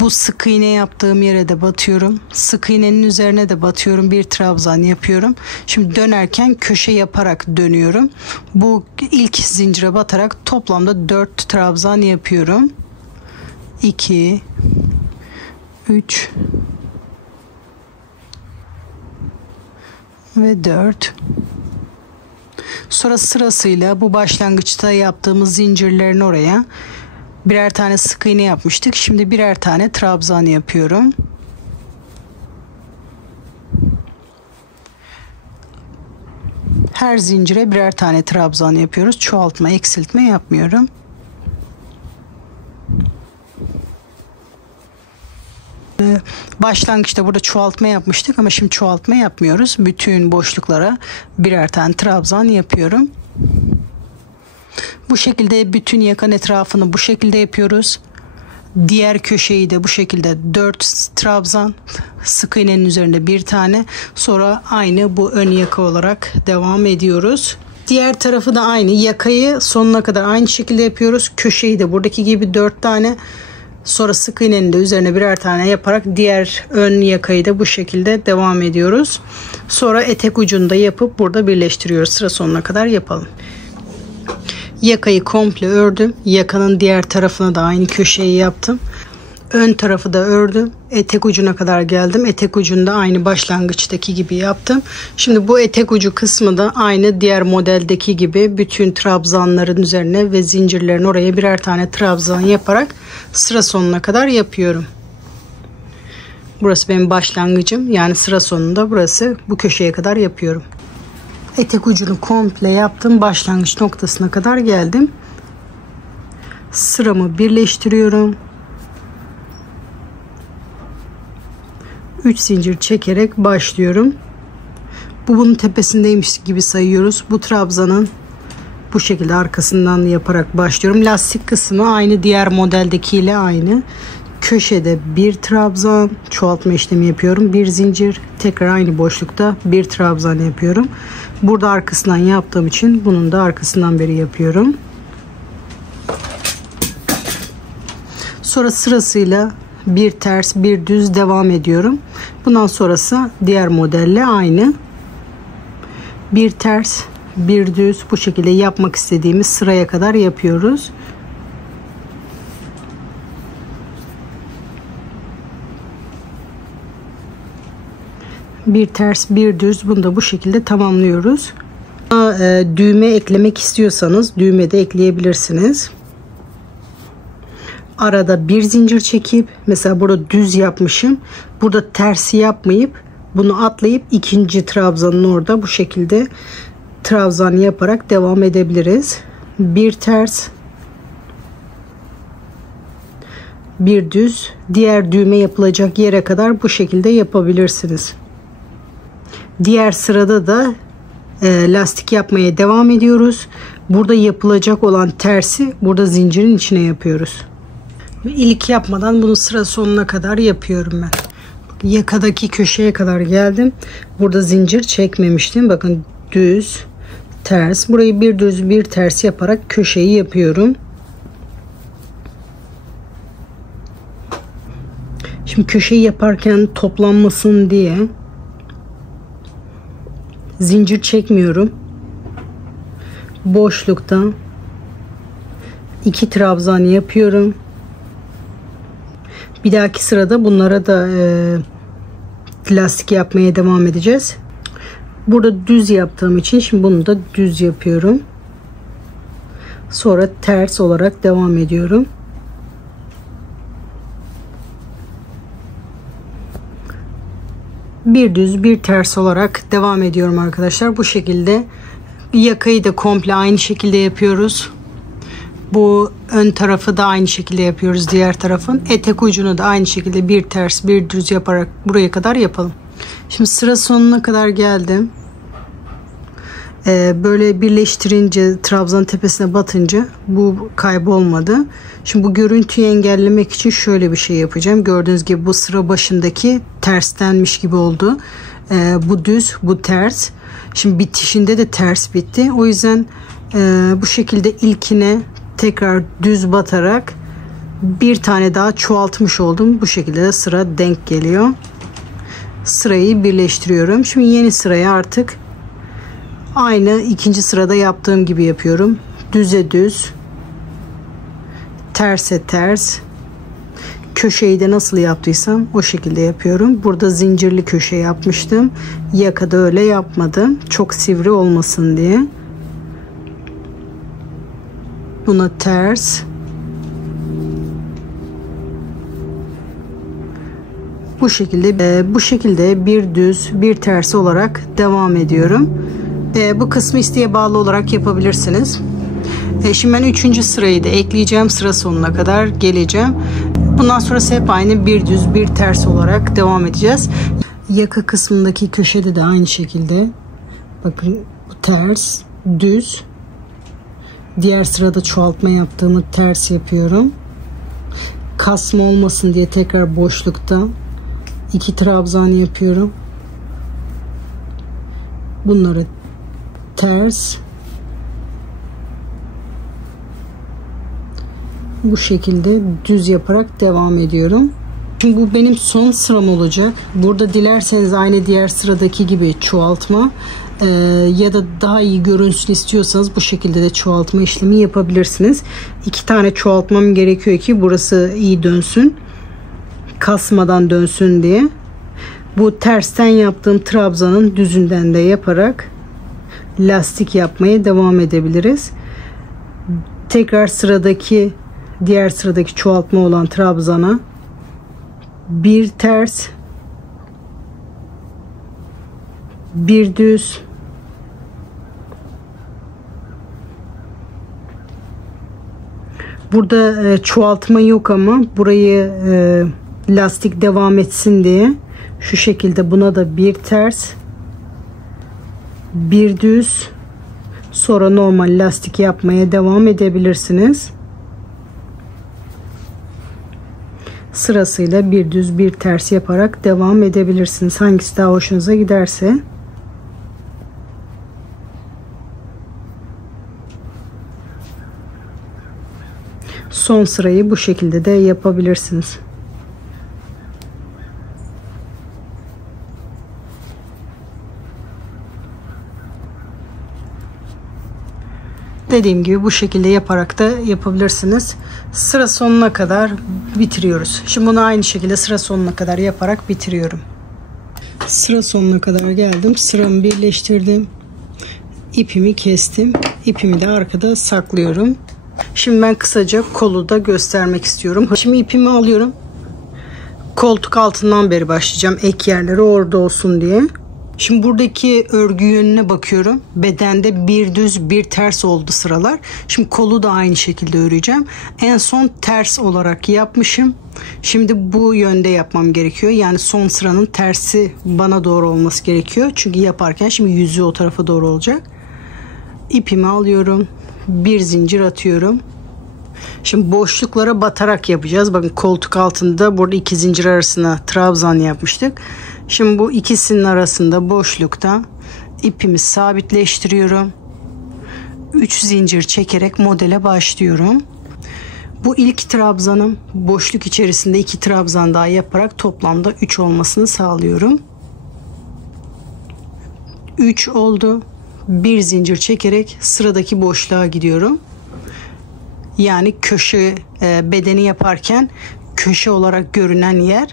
Bu sık iğne yaptığım yere de batıyorum. Sık iğnenin üzerine de batıyorum. Bir trabzan yapıyorum. Şimdi dönerken köşe yaparak dönüyorum. Bu ilk zincire batarak toplamda 4 trabzan yapıyorum. 2 3 ve 4. Sonra sırasıyla bu başlangıçta yaptığımız zincirlerin oraya birer tane sık iğne yapmıştık. Şimdi birer tane trabzan yapıyorum. Her zincire birer tane trabzan yapıyoruz. Çoğaltma, eksiltme yapmıyorum. Başlangıçta burada çoğaltma yapmıştık ama şimdi çoğaltma yapmıyoruz. Bütün boşluklara birer tane trabzan yapıyorum. Bu şekilde bütün yakan etrafını bu şekilde yapıyoruz. Diğer köşeyi de bu şekilde 4 trabzan, sık iğnenin üzerinde bir tane. Sonra aynı bu ön yaka olarak devam ediyoruz. Diğer tarafı da aynı. Yakayı sonuna kadar aynı şekilde yapıyoruz. Köşeyi de buradaki gibi 4 tane. Sonra sık iğnenin de üzerine birer tane yaparak diğer ön yakayı da bu şekilde devam ediyoruz. Sonra etek ucunu da yapıp burada birleştiriyoruz. Sıra sonuna kadar yapalım. Yakayı komple ördüm. Yakanın diğer tarafına da aynı köşeyi yaptım. Ön tarafı da ördüm. Etek ucuna kadar geldim. Etek ucunu da aynı başlangıçtaki gibi yaptım. Şimdi bu etek ucu kısmı da aynı diğer modeldeki gibi bütün trabzanların üzerine ve zincirlerin oraya birer tane trabzan yaparak sıra sonuna kadar yapıyorum. Burası benim başlangıcım. Yani sıra sonunda burası, bu köşeye kadar yapıyorum. Etek ucunu komple yaptım. Başlangıç noktasına kadar geldim. Sıramı birleştiriyorum. 3 zincir çekerek başlıyorum. Bu bunun tepesindeymiş gibi sayıyoruz. Bu trabzanın bu şekilde arkasından yaparak başlıyorum. Lastik kısmı aynı diğer modeldekiyle aynı. Köşede bir trabzan, çoğaltma işlemi yapıyorum. Bir zincir, tekrar aynı boşlukta bir trabzan yapıyorum. Burada arkasından yaptığım için bunun da arkasından beri yapıyorum. Sonra sırasıyla bir ters bir düz devam ediyorum. Bundan sonrası diğer modelle aynı. Bir ters bir düz, bu şekilde yapmak istediğimiz sıraya kadar yapıyoruz. Bir ters bir düz, bunu da bu şekilde tamamlıyoruz. Düğme eklemek istiyorsanız düğme de ekleyebilirsiniz. Arada bir zincir çekip, mesela burada düz yapmışım, burada tersi yapmayıp bunu atlayıp ikinci trabzanın orada bu şekilde trabzan yaparak devam edebiliriz. Bir ters bir düz, diğer düğme yapılacak yere kadar bu şekilde yapabilirsiniz. Diğer sırada da lastik yapmaya devam ediyoruz. Burada yapılacak olan tersi burada zincirin içine yapıyoruz. İlk yapmadan bunu sıra sonuna kadar yapıyorum ben. Yakadaki köşeye kadar geldim. Burada zincir çekmemiştim. Bakın düz, ters. Burayı bir düz bir ters yaparak köşeyi yapıyorum. Şimdi köşeyi yaparken toplanmasın diye zincir çekmiyorum. Boşluktan 2 trabzan yapıyorum. Bir dahaki sırada bunlara da lastik yapmaya devam edeceğiz. Burada düz yaptığım için şimdi bunu da düz yapıyorum. Sonra ters olarak devam ediyorum. bir düz bir ters olarak devam ediyorum arkadaşlar. Bu şekilde yakayı da komple aynı şekilde yapıyoruz. Bu ön tarafı da aynı şekilde yapıyoruz, diğer tarafın. Etek ucunu da aynı şekilde bir ters bir düz yaparak buraya kadar yapalım. Şimdi sıra sonuna kadar geldim. Böyle birleştirince, trabzanın tepesine batınca bu kaybolmadı. Şimdi bu görüntüyü engellemek için şöyle bir şey yapacağım. Gördüğünüz gibi bu sıra başındaki terstenmiş gibi oldu. Bu düz, bu ters. Şimdi bitişinde de ters bitti. O yüzden bu şekilde ilkine tekrar düz batarak bir tane daha çoğaltmış oldum. Bu şekilde de sıra denk geliyor. Sırayı birleştiriyorum. Şimdi yeni sıraya artık aynı ikinci sırada yaptığım gibi yapıyorum. Düze düz, terse ters. Köşeyi de nasıl yaptıysam o şekilde yapıyorum. Burada zincirli köşe yapmıştım. Yakada öyle yapmadım. Çok sivri olmasın diye. Buna ters. Bu şekilde bir düz bir ters olarak devam ediyorum. Bu kısmı isteğe bağlı olarak yapabilirsiniz. Şimdi ben 3. sırayı da ekleyeceğim. Sıra sonuna kadar geleceğim. Bundan sonrası hep aynı bir düz bir ters olarak devam edeceğiz. Yaka kısmındaki köşede de aynı şekilde. Bakın bu ters, düz. Diğer sırada çoğaltma yaptığımı ters yapıyorum. Kasma olmasın diye tekrar boşlukta 2 trabzan yapıyorum. Bunları ters. Bu şekilde düz yaparak devam ediyorum. Şimdi bu benim son sıram olacak. Burada dilerseniz aynı diğer sıradaki gibi çoğaltma ya da daha iyi görünsün istiyorsanız bu şekilde de çoğaltma işlemi yapabilirsiniz. 2 tane çoğaltmam gerekiyor ki burası iyi dönsün. Kasmadan dönsün diye. Bu tersten yaptığım trabzanın düzünden de yaparak lastik yapmaya devam edebiliriz. Tekrar diğer sıradaki çoğaltma olan trabzana bir ters, bir düz, burada çoğaltma yok ama burayı lastik devam etsin diye şu şekilde buna da bir ters, bir düz, sonra normal lastik yapmaya devam edebilirsiniz. Sırasıyla bir düz bir ters yaparak devam edebilirsiniz. Hangisi daha hoşunuza giderse. Son sırayı bu şekilde de yapabilirsiniz. Dediğim gibi bu şekilde yaparak da yapabilirsiniz. Sıra sonuna kadar bitiriyoruz. Şimdi bunu aynı şekilde sıra sonuna kadar yaparak bitiriyorum. Sıra sonuna kadar geldim. Sıramı birleştirdim. İpimi kestim. İpimi de arkada saklıyorum. Şimdi ben kısaca kolu da göstermek istiyorum. Şimdi ipimi alıyorum. Koltuk altından beri başlayacağım. Ek yerleri orada olsun diye. Şimdi buradaki örgü yönüne bakıyorum. Bedende bir düz bir ters oldu sıralar. Şimdi kolu da aynı şekilde öreceğim. En son ters olarak yapmışım. Şimdi bu yönde yapmam gerekiyor. Yani son sıranın tersi bana doğru olması gerekiyor. Çünkü yaparken şimdi yüzü o tarafa doğru olacak. İpimi alıyorum. Bir zincir atıyorum. Şimdi boşluklara batarak yapacağız. Bakın koltuk altında burada 2 zincir arasına trabzan yapmıştık. Şimdi bu ikisinin arasında boşlukta ipimi sabitleştiriyorum. 3 zincir çekerek modele başlıyorum. Bu ilk trabzanım. Boşluk içerisinde 2 trabzan daha yaparak toplamda 3 olmasını sağlıyorum. 3 oldu. Bir zincir çekerek sıradaki boşluğa gidiyorum. Yani köşe bedeni yaparken köşe olarak görünen yer.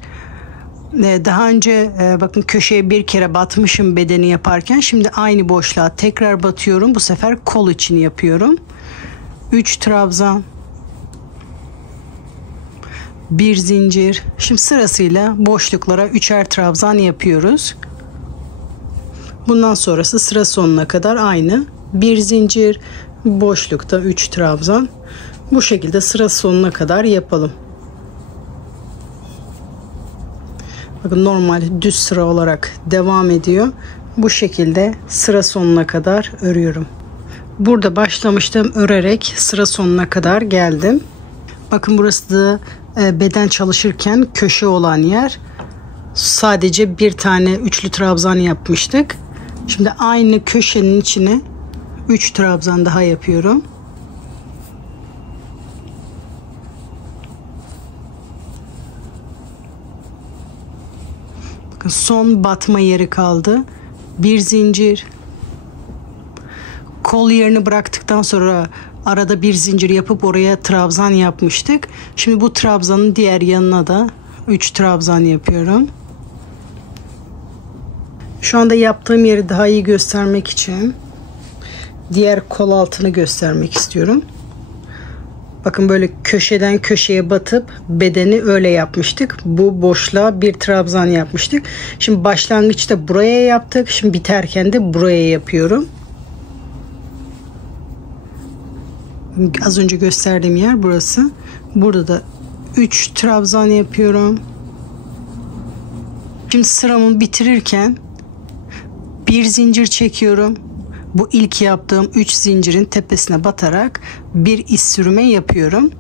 Daha önce bakın köşeye bir kere batmışım bedeni yaparken. Şimdi aynı boşluğa tekrar batıyorum. Bu sefer kol için yapıyorum. 3 trabzan. Bir zincir. Şimdi sırasıyla boşluklara 3'er trabzan yapıyoruz. Bundan sonrası sıra sonuna kadar aynı. Bir zincir, boşlukta 3 trabzan. Bu şekilde sıra sonuna kadar yapalım. Bakın normal düz sıra olarak devam ediyor. Bu şekilde sıra sonuna kadar örüyorum. Burada başlamıştım örerek sıra sonuna kadar geldim. Bakın burası da beden çalışırken köşe olan yer. Sadece bir tane üçlü trabzan yapmıştık. Şimdi aynı köşenin içine 3 trabzan daha yapıyorum. Bakın son batma yeri kaldı. Bir zincir. Kol yerini bıraktıktan sonra arada bir zincir yapıp oraya trabzan yapmıştık. Şimdi bu trabzanın diğer yanına da 3 trabzan yapıyorum. Şu anda yaptığım yeri daha iyi göstermek için diğer kol altını göstermek istiyorum. Bakın böyle köşeden köşeye batıp bedeni öyle yapmıştık. Bu boşluğa bir trabzan yapmıştık. Şimdi başlangıçta buraya yaptık. Şimdi biterken de buraya yapıyorum. Az önce gösterdiğim yer burası. Burada da 3 trabzan yapıyorum. Şimdi sıramı bitirirken bir zincir çekiyorum. Bu ilk yaptığım 3 zincirin tepesine batarak bir iz sürme yapıyorum.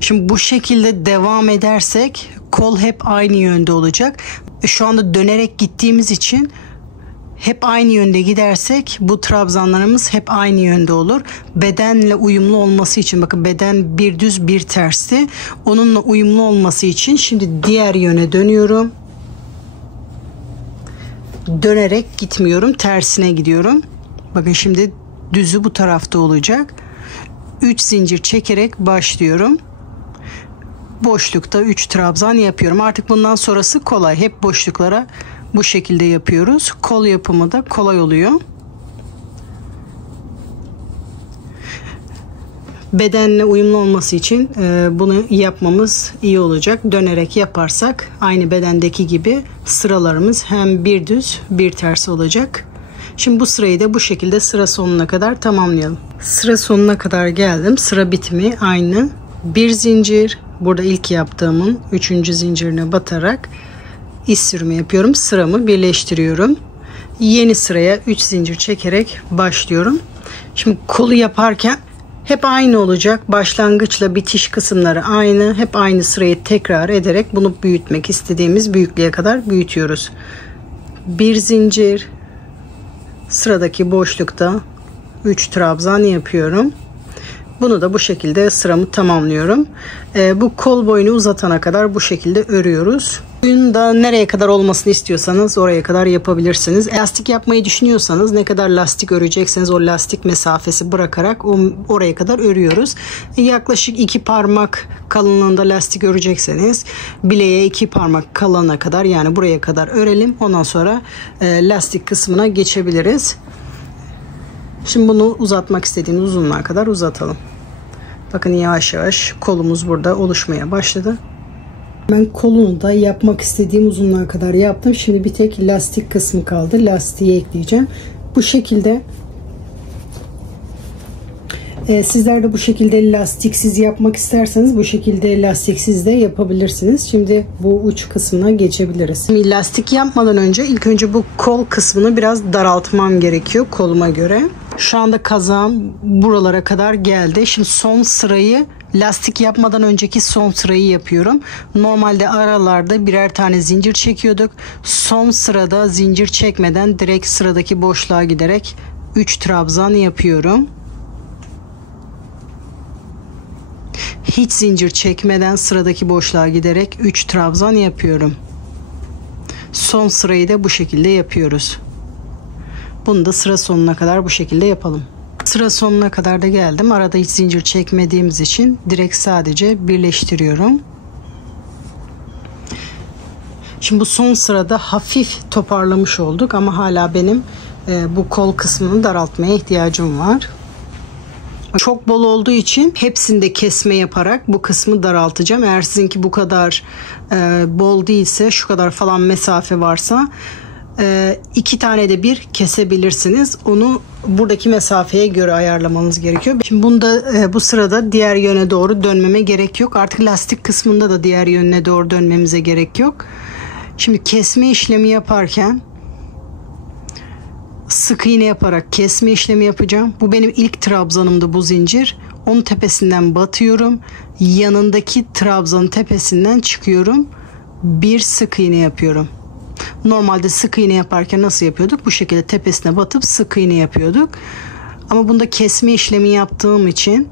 Şimdi bu şekilde devam edersek kol hep aynı yönde olacak. Şu anda dönerek gittiğimiz için hep aynı yönde gidersek bu trabzanlarımız hep aynı yönde olur. Bedenle uyumlu olması için, bakın beden bir düz bir tersti. Onunla uyumlu olması için şimdi diğer yöne dönüyorum. Dönerek gitmiyorum, tersine gidiyorum. Bakın şimdi düzü bu tarafta olacak. 3 zincir çekerek başlıyorum. Boşlukta 3 trabzan yapıyorum. Artık bundan sonrası kolay. Hep boşluklara bu şekilde yapıyoruz. Kol yapımı da kolay oluyor. Bedenle uyumlu olması için bunu yapmamız iyi olacak. Dönerek yaparsak aynı bedendeki gibi sıralarımız hem bir düz bir ters olacak. Şimdi bu sırayı da bu şekilde sıra sonuna kadar tamamlayalım. Sıra sonuna kadar geldim. Sıra bitimi aynı. Bir zincir. Burada ilk yaptığımın 3. zincirine batarak iz sürme yapıyorum. Sıramı birleştiriyorum. Yeni sıraya 3 zincir çekerek başlıyorum. Şimdi kolu yaparken hep aynı olacak. Başlangıçla bitiş kısımları aynı. Hep aynı sırayı tekrar ederek bunu büyütmek istediğimiz büyüklüğe kadar büyütüyoruz. Bir zincir. Sıradaki boşlukta 3 trabzan yapıyorum. Bunu da bu şekilde sıramı tamamlıyorum. Bu kol boyunu uzatana kadar bu şekilde örüyoruz. Boyun da nereye kadar olmasını istiyorsanız oraya kadar yapabilirsiniz. Lastik yapmayı düşünüyorsanız ne kadar lastik örecekseniz o lastik mesafesi bırakarak oraya kadar örüyoruz. Yaklaşık 2 parmak kalınlığında lastik örecekseniz bileğe 2 parmak kalana kadar, yani buraya kadar örelim. Ondan sonra lastik kısmına geçebiliriz. Şimdi bunu uzatmak istediğimiz uzunluğa kadar uzatalım. Bakın yavaş yavaş kolumuz burada oluşmaya başladı. Ben kolunu da yapmak istediğim uzunluğa kadar yaptım. Şimdi bir tek lastik kısmı kaldı. Lastiği ekleyeceğim. Bu şekilde sizler de bu şekilde lastiksiz yapmak isterseniz bu şekilde lastiksiz de yapabilirsiniz. Şimdi bu uç kısmına geçebiliriz. Şimdi lastik yapmadan önce ilk önce bu kol kısmını biraz daraltmam gerekiyor koluma göre. Şu anda kazağım buralara kadar geldi. Şimdi son sırayı lastik yapmadan önceki son sırayı yapıyorum. Normalde aralarda birer tane zincir çekiyorduk. Son sırada zincir çekmeden direkt sıradaki boşluğa giderek 3 trabzan yapıyorum. Hiç zincir çekmeden sıradaki boşluğa giderek 3 trabzan yapıyorum. Son sırayı da bu şekilde yapıyoruz. Bunu da sıra sonuna kadar bu şekilde yapalım. Sıra sonuna kadar da geldim. Arada hiç zincir çekmediğimiz için direkt sadece birleştiriyorum. Şimdi bu son sırada hafif toparlamış olduk ama hala benim bu kol kısmını daraltmaya ihtiyacım var. Çok bol olduğu için hepsinde kesme yaparak bu kısmı daraltacağım. Eğer sizinki bu kadar bol değilse, şu kadar falan mesafe varsa 2 tane de bir kesebilirsiniz. Onu buradaki mesafeye göre ayarlamanız gerekiyor. Şimdi bu sırada diğer yöne doğru dönmeme gerek yok. Artık lastik kısmında da diğer yönüne doğru dönmemize gerek yok. Şimdi kesme işlemi yaparken sık iğne yaparak kesme işlemi yapacağım. Bu benim ilk trabzanımdı bu zincir. Onun tepesinden batıyorum. Yanındaki trabzanın tepesinden çıkıyorum. Bir sık iğne yapıyorum. Normalde sık iğne yaparken nasıl yapıyorduk? Bu şekilde tepesine batıp sık iğne yapıyorduk. Ama bunda kesme işlemi yaptığım için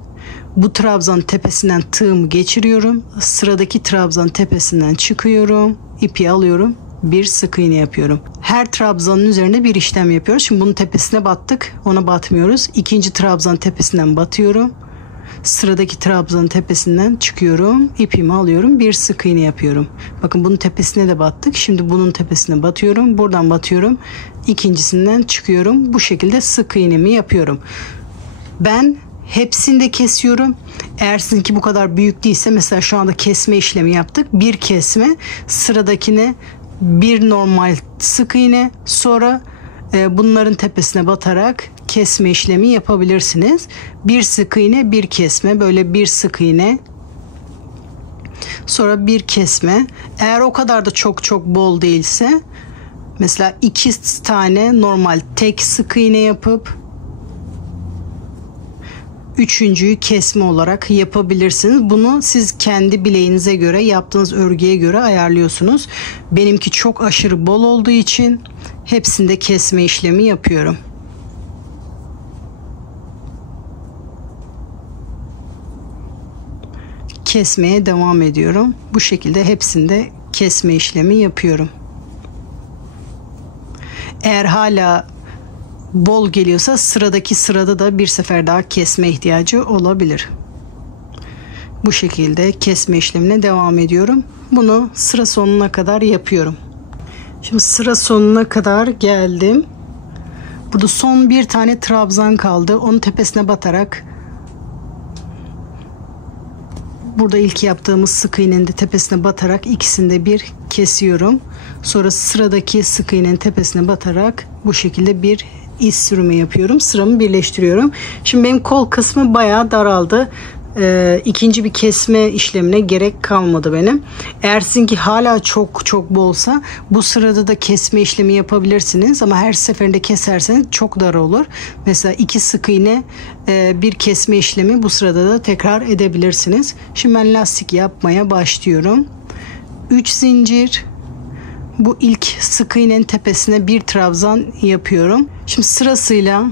bu trabzanın tepesinden tığımı geçiriyorum. Sıradaki trabzanın tepesinden çıkıyorum. İpi alıyorum. Bir sık iğne yapıyorum. Her trabzanın üzerine bir işlem yapıyoruz. Şimdi bunun tepesine battık. Ona batmıyoruz. İkinci trabzanın tepesinden batıyorum. Sıradaki trabzanın tepesinden çıkıyorum. İpimi alıyorum. Bir sık iğne yapıyorum. Bakın bunun tepesine de battık. Şimdi bunun tepesine batıyorum. Buradan batıyorum. İkincisinden çıkıyorum. Bu şekilde sık iğnemi yapıyorum. Ben hepsini de kesiyorum. Eğer sizinki bu kadar büyük değilse, mesela şu anda kesme işlemi yaptık. Bir kesme, sıradakine bir normal sık iğne, sonra bunların tepesine batarak kesme işlemi yapabilirsiniz. Bir sık iğne, bir kesme, böyle bir sık iğne, sonra bir kesme. Eğer o kadar da çok bol değilse, mesela 2 tane normal tek sık iğne yapıp üçüncüyü kesme olarak yapabilirsiniz. Bunu siz kendi bileğinize göre, yaptığınız örgüye göre ayarlıyorsunuz. Benimki çok aşırı bol olduğu için hepsinde kesme işlemi yapıyorum. Kesmeye devam ediyorum. Bu şekilde hepsinde kesme işlemi yapıyorum. Eğer hala bol geliyorsa sıradaki sırada da bir sefer daha kesme ihtiyacı olabilir. Bu şekilde kesme işlemine devam ediyorum. Bunu sıra sonuna kadar yapıyorum. Şimdi sıra sonuna kadar geldim. Burada son bir tane trabzan kaldı. Onun tepesine batarak burada ilk yaptığımız sık iğnenin de tepesine batarak ikisinde bir kesiyorum. Sonra sıradaki sık iğnenin tepesine batarak bu şekilde bir iz sürümü yapıyorum. Sıramı birleştiriyorum. Şimdi benim kol kısmı bayağı daraldı. İkinci bir kesme işlemine gerek kalmadı benim. Eğer sizinki hala çok bolsa, bu sırada da kesme işlemi yapabilirsiniz. Ama her seferinde keserseniz çok dar olur. Mesela 2 sık iğne, bir kesme işlemi bu sırada da tekrar edebilirsiniz. Şimdi ben lastik yapmaya başlıyorum. 3 zincir. Bu ilk sık iğnenin tepesine bir trabzan yapıyorum. Şimdi sırasıyla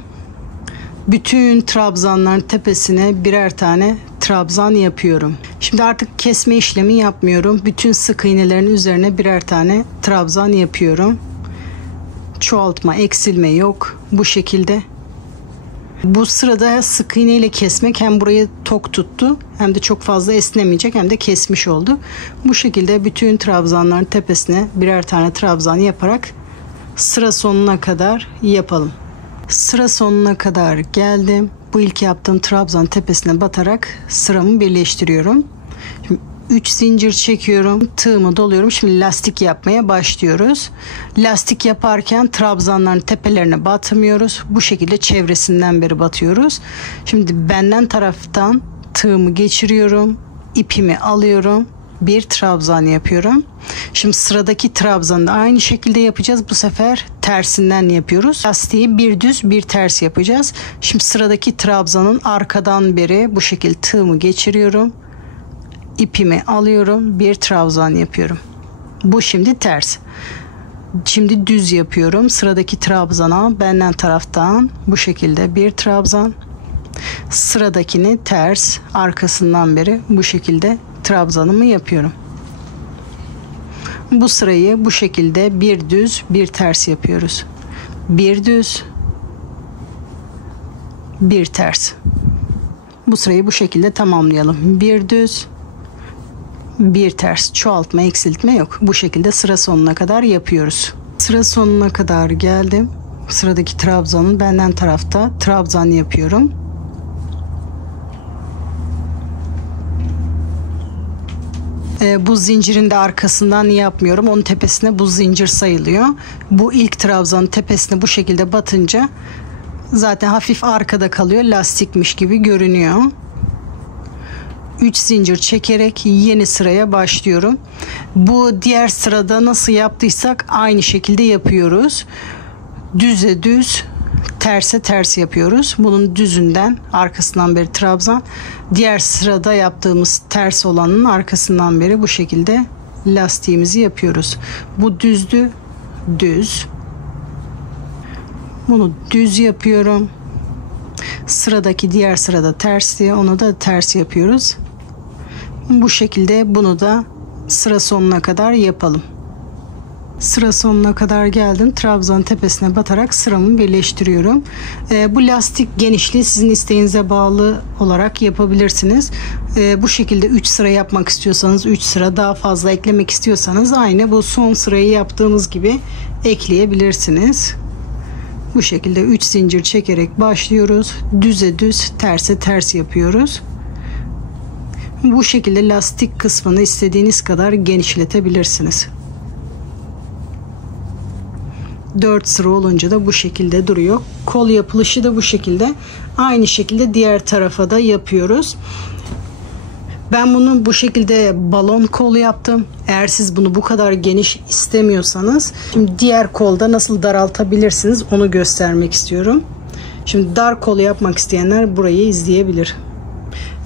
bütün trabzanların tepesine birer tane trabzan yapıyorum. Şimdi artık kesme işlemi yapmıyorum. Bütün sık iğnelerin üzerine birer tane trabzan yapıyorum. Çoğaltma, eksilme yok. Bu şekilde. Bu sırada sık iğne ile kesmek hem burayı tok tuttu, hem de çok fazla esnemeyecek, hem de kesmiş oldu. Bu şekilde bütün trabzanların tepesine birer tane trabzan yaparak sıra sonuna kadar yapalım. Sıra sonuna kadar geldim. Bu ilk yaptığım trabzan tepesine batarak sıramı birleştiriyorum. Şimdi 3 zincir çekiyorum. Tığımı doluyorum. Şimdi lastik yapmaya başlıyoruz. Lastik yaparken trabzanların tepelerine batmıyoruz. Bu şekilde çevresinden beri batıyoruz. Şimdi benden taraftan tığımı geçiriyorum. İpimi alıyorum. Bir trabzan yapıyorum. Şimdi sıradaki trabzanı da aynı şekilde yapacağız. Bu sefer tersinden yapıyoruz. Lastiği bir düz bir ters yapacağız. Şimdi sıradaki trabzanın arkadan beri bu şekilde tığımı geçiriyorum. İpimi alıyorum. Bir trabzan yapıyorum. Bu şimdi ters. Şimdi düz yapıyorum. Sıradaki trabzana benden taraftan bu şekilde bir trabzan. Sıradakini ters, arkasından beri bu şekilde trabzanımı yapıyorum. Bu sırayı bu şekilde bir düz bir ters yapıyoruz. Bir düz bir ters. Bu sırayı bu şekilde tamamlayalım. Bir düz bir ters. Çoğaltma, eksiltme yok. Bu şekilde sıra sonuna kadar yapıyoruz. Sıra sonuna kadar geldim. Sıradaki trabzanın benden tarafta trabzan yapıyorum. Bu zincirin de arkasından yapmıyorum. Onun tepesine bu zincir sayılıyor. Bu ilk trabzanın tepesine bu şekilde batınca zaten hafif arkada kalıyor. Lastikmiş gibi görünüyor. 3 zincir çekerek yeni sıraya başlıyorum. Bu diğer sırada nasıl yaptıysak aynı şekilde yapıyoruz. Düze düz, terse ters yapıyoruz. Bunun düzünden arkasından beri trabzan. Diğer sırada yaptığımız ters olanın arkasından beri bu şekilde lastiğimizi yapıyoruz. Bu düzdü, düz. Bunu düz yapıyorum. Sıradaki diğer sırada ters diye onu da ters yapıyoruz. Bu şekilde bunu da sıra sonuna kadar yapalım. Sıra sonuna kadar geldim. Trabzanın tepesine batarak sıramı birleştiriyorum. Bu lastik genişliği sizin isteğinize bağlı olarak yapabilirsiniz. Bu şekilde 3 sıra yapmak istiyorsanız 3 sıra, daha fazla eklemek istiyorsanız aynı bu son sırayı yaptığımız gibi ekleyebilirsiniz. Bu şekilde 3 zincir çekerek başlıyoruz. Düze düz, terse ters yapıyoruz. Bu şekilde lastik kısmını istediğiniz kadar genişletebilirsiniz. 4 sıra olunca da bu şekilde duruyor. Kol yapılışı da bu şekilde. Aynı şekilde diğer tarafa da yapıyoruz. Ben bunu bu şekilde balon kol yaptım. Eğer siz bunu bu kadar geniş istemiyorsanız, şimdi diğer kolda nasıl daraltabilirsiniz onu göstermek istiyorum. Şimdi dar kol yapmak isteyenler burayı izleyebilir.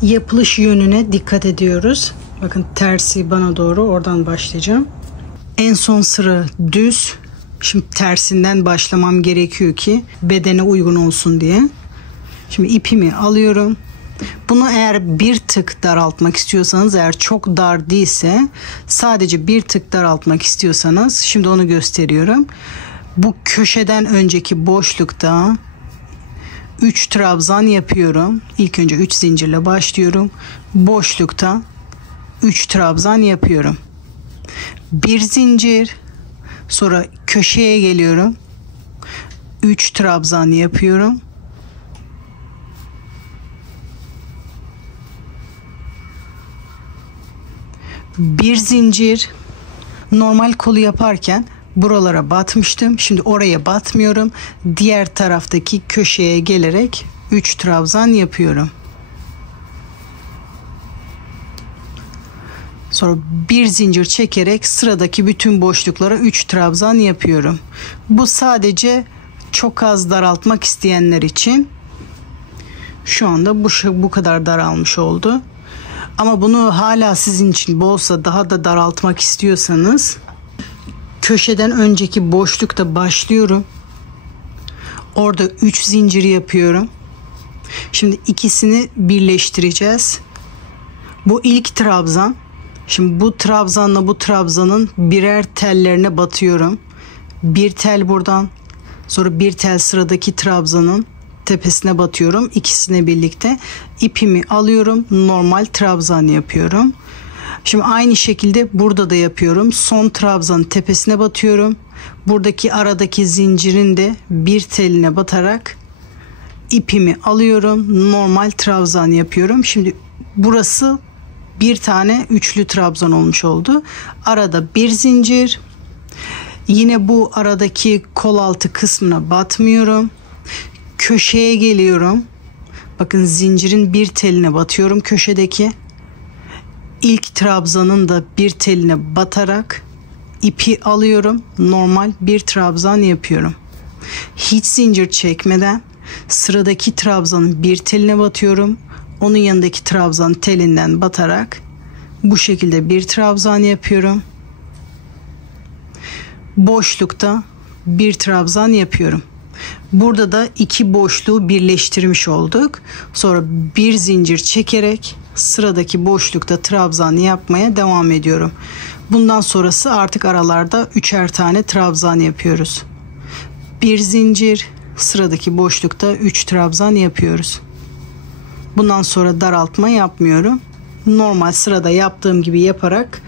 Yapılış yönüne dikkat ediyoruz. Bakın tersi bana doğru, oradan başlayacağım. En son sıra düz. Şimdi tersinden başlamam gerekiyor ki bedene uygun olsun diye. Şimdi ipimi alıyorum. Bunu eğer bir tık daraltmak istiyorsanız, eğer çok dar değilse, sadece bir tık daraltmak istiyorsanız, şimdi onu gösteriyorum. Bu köşeden önceki boşlukta 3 trabzan yapıyorum. İlk önce 3 zincirle başlıyorum. Boşlukta 3 trabzan yapıyorum. Bir zincir, sonra köşeye geliyorum. 3 trabzan yapıyorum. Bir zincir. Normal kolu yaparken buralara batmıştım. Şimdi oraya batmıyorum. Diğer taraftaki köşeye gelerek 3 trabzan yapıyorum. Sonra bir zincir çekerek sıradaki bütün boşluklara 3 trabzan yapıyorum. Bu sadece çok az daraltmak isteyenler için. Şu anda bu kadar daralmış oldu. Ama bunu hala sizin için bolsa, daha da daraltmak istiyorsanız, köşeden önceki boşlukta başlıyorum. Orada 3 zincir yapıyorum. Şimdi ikisini birleştireceğiz. Bu ilk trabzan. Şimdi bu trabzanla bu trabzanın birer tellerine batıyorum. Bir tel buradan, sonra bir tel sıradaki trabzanın tepesine batıyorum. İkisine birlikte ipimi alıyorum. Normal trabzan yapıyorum. Şimdi aynı şekilde burada da yapıyorum. Son trabzanın tepesine batıyorum. Buradaki aradaki zincirin de bir teline batarak ipimi alıyorum. Normal trabzan yapıyorum. Şimdi burası bir tane üçlü trabzan olmuş oldu. Arada bir zincir. Yine bu aradaki kol altı kısmına batmıyorum. Köşeye geliyorum. Bakın zincirin bir teline batıyorum köşedeki. İlk trabzanın da bir teline batarak ipi alıyorum. Normal bir trabzan yapıyorum. Hiç zincir çekmeden sıradaki trabzanın bir teline batıyorum. Onun yanındaki trabzan telinden batarak bu şekilde bir trabzan yapıyorum. Boşlukta bir trabzan yapıyorum. Burada da iki boşluğu birleştirmiş olduk. Sonra bir zincir çekerek sıradaki boşlukta trabzan yapmaya devam ediyorum. Bundan sonrası artık aralarda üçer tane trabzan yapıyoruz. Bir zincir, sıradaki boşlukta 3 trabzan yapıyoruz. Bundan sonra daraltma yapmıyorum. Normal sırada yaptığım gibi yaparak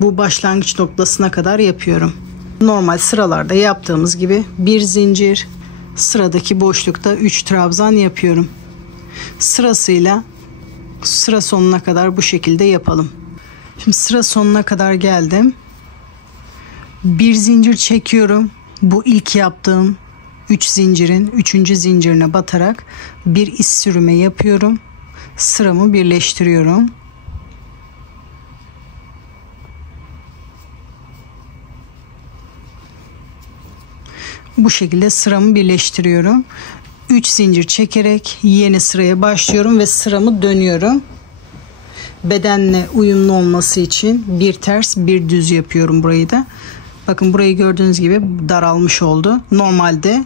bu başlangıç noktasına kadar yapıyorum. Normal sıralarda yaptığımız gibi bir zincir, sıradaki boşlukta 3 trabzan yapıyorum. Sırasıyla sıra sonuna kadar bu şekilde yapalım. Şimdi sıra sonuna kadar geldim. Bir zincir çekiyorum. Bu ilk yaptığım 3 zincirin 3. zincirine batarak bir iz sürümü yapıyorum. Sıramı birleştiriyorum. Bu şekilde sıramı birleştiriyorum. 3 zincir çekerek yeni sıraya başlıyorum ve sıramı dönüyorum. Bedenle uyumlu olması için bir ters bir düz yapıyorum burayı da. Bakın burayı gördüğünüz gibi daralmış oldu. Normalde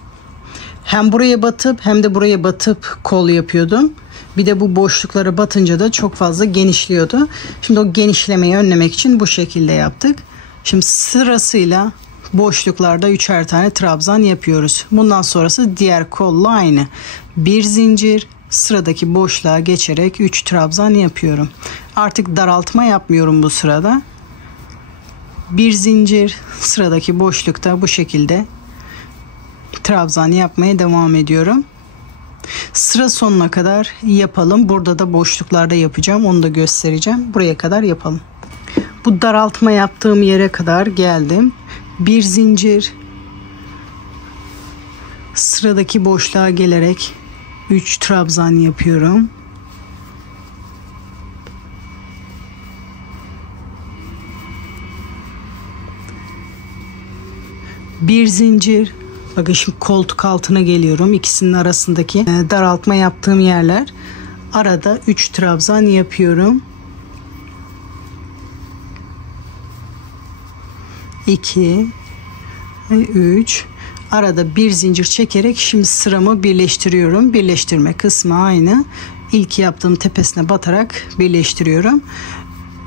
hem buraya batıp hem de buraya batıp kol yapıyordum. Bir de bu boşluklara batınca da çok fazla genişliyordu. Şimdi o genişlemeyi önlemek için bu şekilde yaptık. Şimdi sırasıyla boşluklarda 3'er tane trabzan yapıyoruz. Bundan sonrası diğer kolla aynı. Bir zincir, sıradaki boşluğa geçerek 3 trabzan yapıyorum. Artık daraltma yapmıyorum bu sırada. Bir zincir, sıradaki boşlukta bu şekilde trabzan yapmaya devam ediyorum. Sıra sonuna kadar yapalım. Burada da boşluklarda yapacağım. Onu da göstereceğim. Buraya kadar yapalım. Bu daraltma yaptığım yere kadar geldim. Bir zincir, sıradaki boşluğa gelerek 3 trabzan yapıyorum. Bir zincir. Bakın şimdi koltuk altına geliyorum. İkisinin arasındaki daraltma yaptığım yerler. Arada 3 trabzan yapıyorum. 2 ve 3. Arada bir zincir çekerek şimdi sıramı birleştiriyorum. Birleştirme kısmı aynı. İlk yaptığım tepesine batarak birleştiriyorum.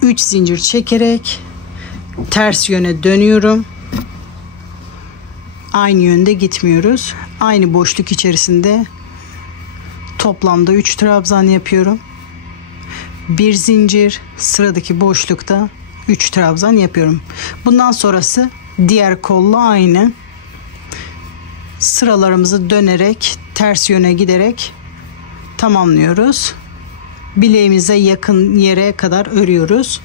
3 zincir çekerek ters yöne dönüyorum. Aynı yönde gitmiyoruz. Aynı boşluk içerisinde toplamda 3 trabzan yapıyorum. Bir zincir, sıradaki boşlukta 3 trabzan yapıyorum. Bundan sonrası diğer kolla aynı. Sıralarımızı dönerek ters yöne giderek tamamlıyoruz. Bileğimize yakın yere kadar örüyoruz.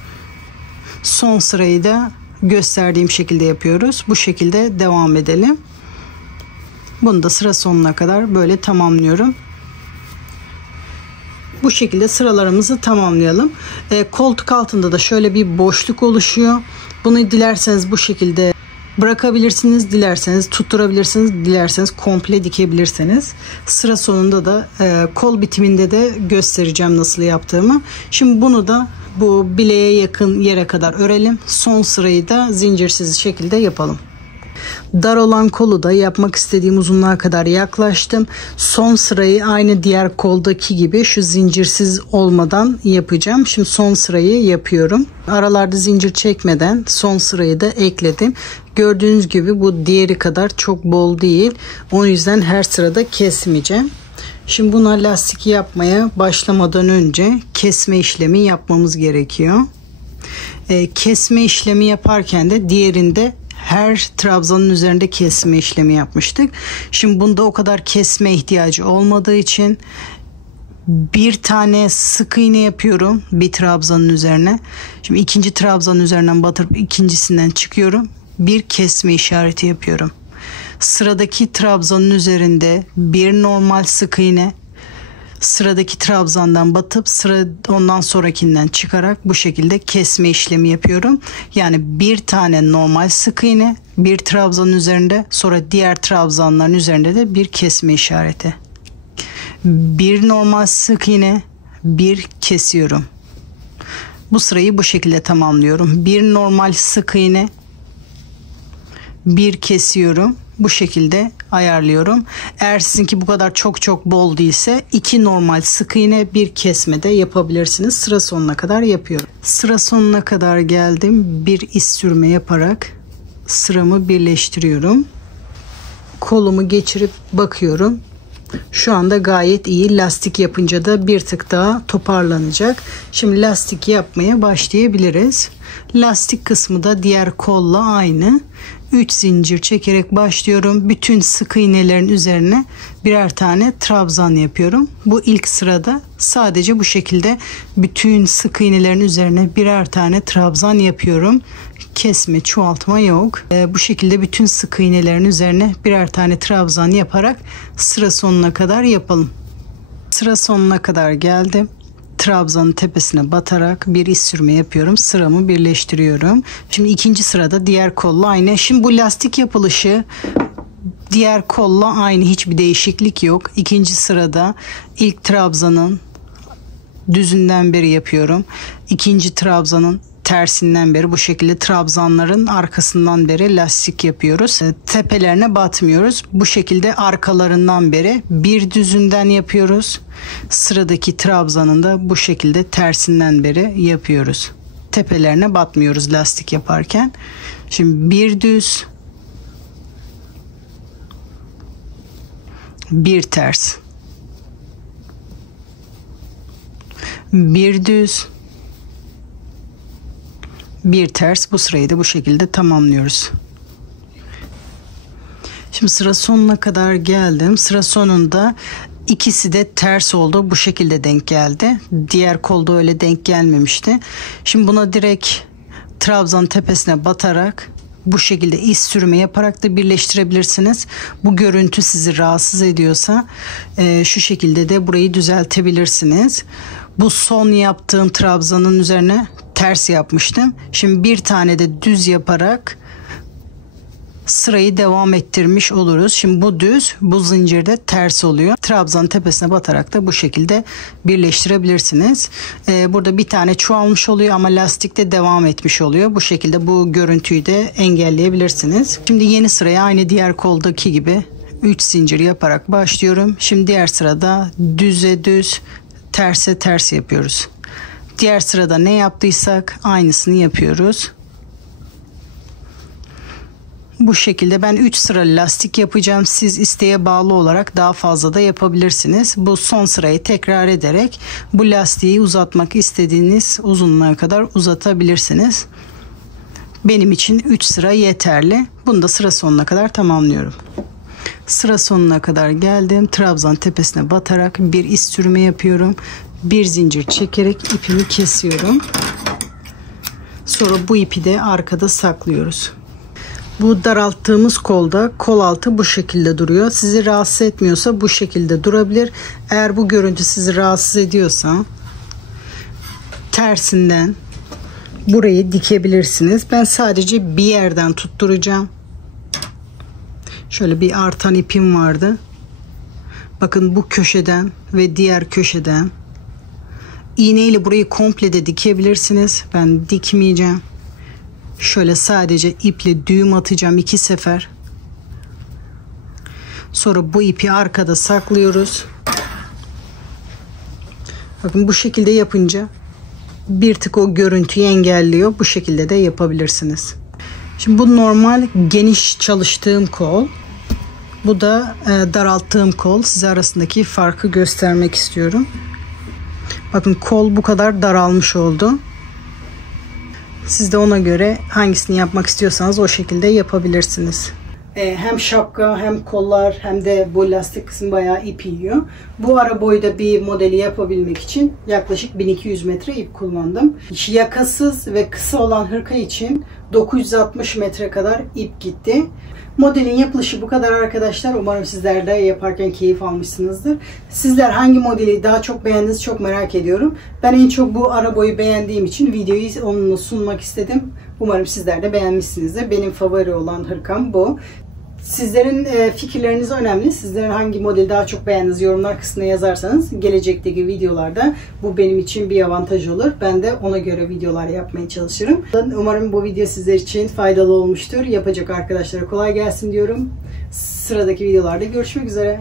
Son sırayı da gösterdiğim şekilde yapıyoruz. Bu şekilde devam edelim. Bunu da sıra sonuna kadar böyle tamamlıyorum. Bu şekilde sıralarımızı tamamlayalım. Koltuk altında da şöyle bir boşluk oluşuyor. Bunu dilerseniz bu şekilde bırakabilirsiniz, dilerseniz tutturabilirsiniz, dilerseniz komple dikebilirsiniz. Sıra sonunda da kol bitiminde de göstereceğim nasıl yaptığımı. Şimdi bunu da bu bileğe yakın yere kadar örelim. Son sırayı da zincirsiz şekilde yapalım. Dar olan kolu da yapmak istediğim uzunluğa kadar yaklaştım. Son sırayı aynı diğer koldaki gibi şu zincirsiz olmadan yapacağım. Şimdi son sırayı yapıyorum. Aralarda zincir çekmeden son sırayı da ekledim. Gördüğünüz gibi bu diğeri kadar çok bol değil. O yüzden her sırada kesmeyeceğim. Şimdi buna lastik yapmaya başlamadan önce kesme işlemi yapmamız gerekiyor. Kesme işlemi yaparken de diğerinde her trabzanın üzerinde kesme işlemi yapmıştık. Şimdi bunda o kadar kesme ihtiyacı olmadığı için bir tane sık iğne yapıyorum bir trabzanın üzerine. Şimdi ikinci trabzanın üzerinden batırıp ikincisinden çıkıyorum. Bir kesme işareti yapıyorum. Sıradaki trabzanın üzerinde bir normal sık iğne, sıradaki trabzandan batıp ondan sonrakinden çıkarak bu şekilde kesme işlemi yapıyorum. Yani bir tane normal sık iğne bir trabzanın üzerinde, sonra diğer trabzanların üzerinde de bir kesme işareti. Bir normal sık iğne, bir kesiyorum. Bu sırayı bu şekilde tamamlıyorum. Bir normal sık iğne, bir kesiyorum. Bu şekilde ayarlıyorum. Eğer sizinki bu kadar çok bol değilse 2 normal sık iğne bir kesme de yapabilirsiniz. Sıra sonuna kadar yapıyorum. Sıra sonuna kadar geldim. Bir iz sürme yaparak sıramı birleştiriyorum. Kolumu geçirip bakıyorum. Şu anda gayet iyi. Lastik yapınca da bir tık daha toparlanacak. Şimdi lastik yapmaya başlayabiliriz. Lastik kısmı da diğer kolla aynı. 3 zincir çekerek başlıyorum. Bütün sık iğnelerin üzerine birer tane trabzan yapıyorum. Bu ilk sırada sadece bu şekilde bütün sık iğnelerin üzerine birer tane trabzan yapıyorum. Kesme, çoğaltma yok. Bu şekilde bütün sık iğnelerin üzerine birer tane trabzan yaparak sıra sonuna kadar yapalım. Sıra sonuna kadar geldim. Trabzanın tepesine batarak bir iz sürme yapıyorum. Sıramı birleştiriyorum. Şimdi ikinci sırada diğer kolla aynı. Şimdi bu lastik yapılışı diğer kolla aynı. Hiçbir değişiklik yok. İkinci sırada ilk trabzanın düzünden beri yapıyorum. İkinci trabzanın tersinden beri bu şekilde trabzanların arkasından beri lastik yapıyoruz. Tepelerine batmıyoruz. Bu şekilde arkalarından beri bir düzünden yapıyoruz. Sıradaki trabzanın da bu şekilde tersinden beri yapıyoruz. Tepelerine batmıyoruz lastik yaparken. Şimdi bir düz, bir ters, bir düz, bir ters. Bu sırayı da bu şekilde tamamlıyoruz. Şimdi sıra sonuna kadar geldim. Sıra sonunda ikisi de ters oldu. Bu şekilde denk geldi. Diğer kolda öyle denk gelmemişti. Şimdi buna direkt trabzan tepesine batarak bu şekilde iz sürme yaparak da birleştirebilirsiniz. Bu görüntü sizi rahatsız ediyorsa şu şekilde de burayı düzeltebilirsiniz. Bu son yaptığım trabzanın üzerine ters yapmıştım. Şimdi bir tane de düz yaparak sırayı devam ettirmiş oluruz. Şimdi bu düz, bu zincirde ters oluyor. Trabzanın tepesine batarak da bu şekilde birleştirebilirsiniz. Burada bir tane çoğalmış oluyor ama lastikte devam etmiş oluyor. Bu şekilde bu görüntüyü de engelleyebilirsiniz. Şimdi yeni sıraya aynı diğer koldaki gibi 3 zincir yaparak başlıyorum. Şimdi diğer sırada düze düz, terse ters yapıyoruz. Diğer sırada ne yaptıysak aynısını yapıyoruz. Bu şekilde ben 3 sıra lastik yapacağım. Siz isteğe bağlı olarak daha fazla da yapabilirsiniz. Bu son sırayı tekrar ederek bu lastiği uzatmak istediğiniz uzunluğa kadar uzatabilirsiniz. Benim için 3 sıra yeterli. Bunu da sıra sonuna kadar tamamlıyorum. Sıra sonuna kadar geldim. Trabzan tepesine batarak bir iz sürme yapıyorum. Bir zincir çekerek ipimi kesiyorum. Sonra bu ipi de arkada saklıyoruz. Bu daralttığımız kolda kol altı bu şekilde duruyor. Sizi rahatsız etmiyorsa bu şekilde durabilir. Eğer bu görüntü sizi rahatsız ediyorsa tersinden burayı dikebilirsiniz. Ben sadece bir yerden tutturacağım. Şöyle bir artan ipim vardı. Bakın bu köşeden ve diğer köşeden iğneyle burayı komple de dikebilirsiniz. Ben dikmeyeceğim. Şöyle sadece iple düğüm atacağım 2 sefer. Sonra bu ipi arkada saklıyoruz. Bakın bu şekilde yapınca bir tık o görüntüyü engelliyor. Bu şekilde de yapabilirsiniz. Şimdi bu normal geniş çalıştığım kol. Bu da daralttığım kol. Size arasındaki farkı göstermek istiyorum. Bakın kol bu kadar daralmış oldu. Siz de ona göre hangisini yapmak istiyorsanız o şekilde yapabilirsiniz. Hem şapka hem kollar hem de bu lastik kısmı bayağı ip yiyor. Bu ara boyda bir modeli yapabilmek için yaklaşık 1200 metre ip kullandım. Yakasız ve kısa olan hırka için 960 metre kadar ip gitti. Modelin yapılışı bu kadar arkadaşlar. Umarım sizler de yaparken keyif almışsınızdır. Sizler hangi modeli daha çok beğendiniz çok merak ediyorum. Ben en çok bu ara boyu beğendiğim için videoyu onunla sunmak istedim. Umarım sizler de beğenmişsinizdir. Benim favori olan hırkam bu. Sizlerin fikirleriniz önemli. Sizlerin hangi modeli daha çok beğendiniz yorumlar kısmına yazarsanız gelecekteki videolarda bu benim için bir avantaj olur. Ben de ona göre videolar yapmaya çalışırım. Umarım bu video sizler için faydalı olmuştur. Yapacak arkadaşlara kolay gelsin diyorum. Sıradaki videolarda görüşmek üzere.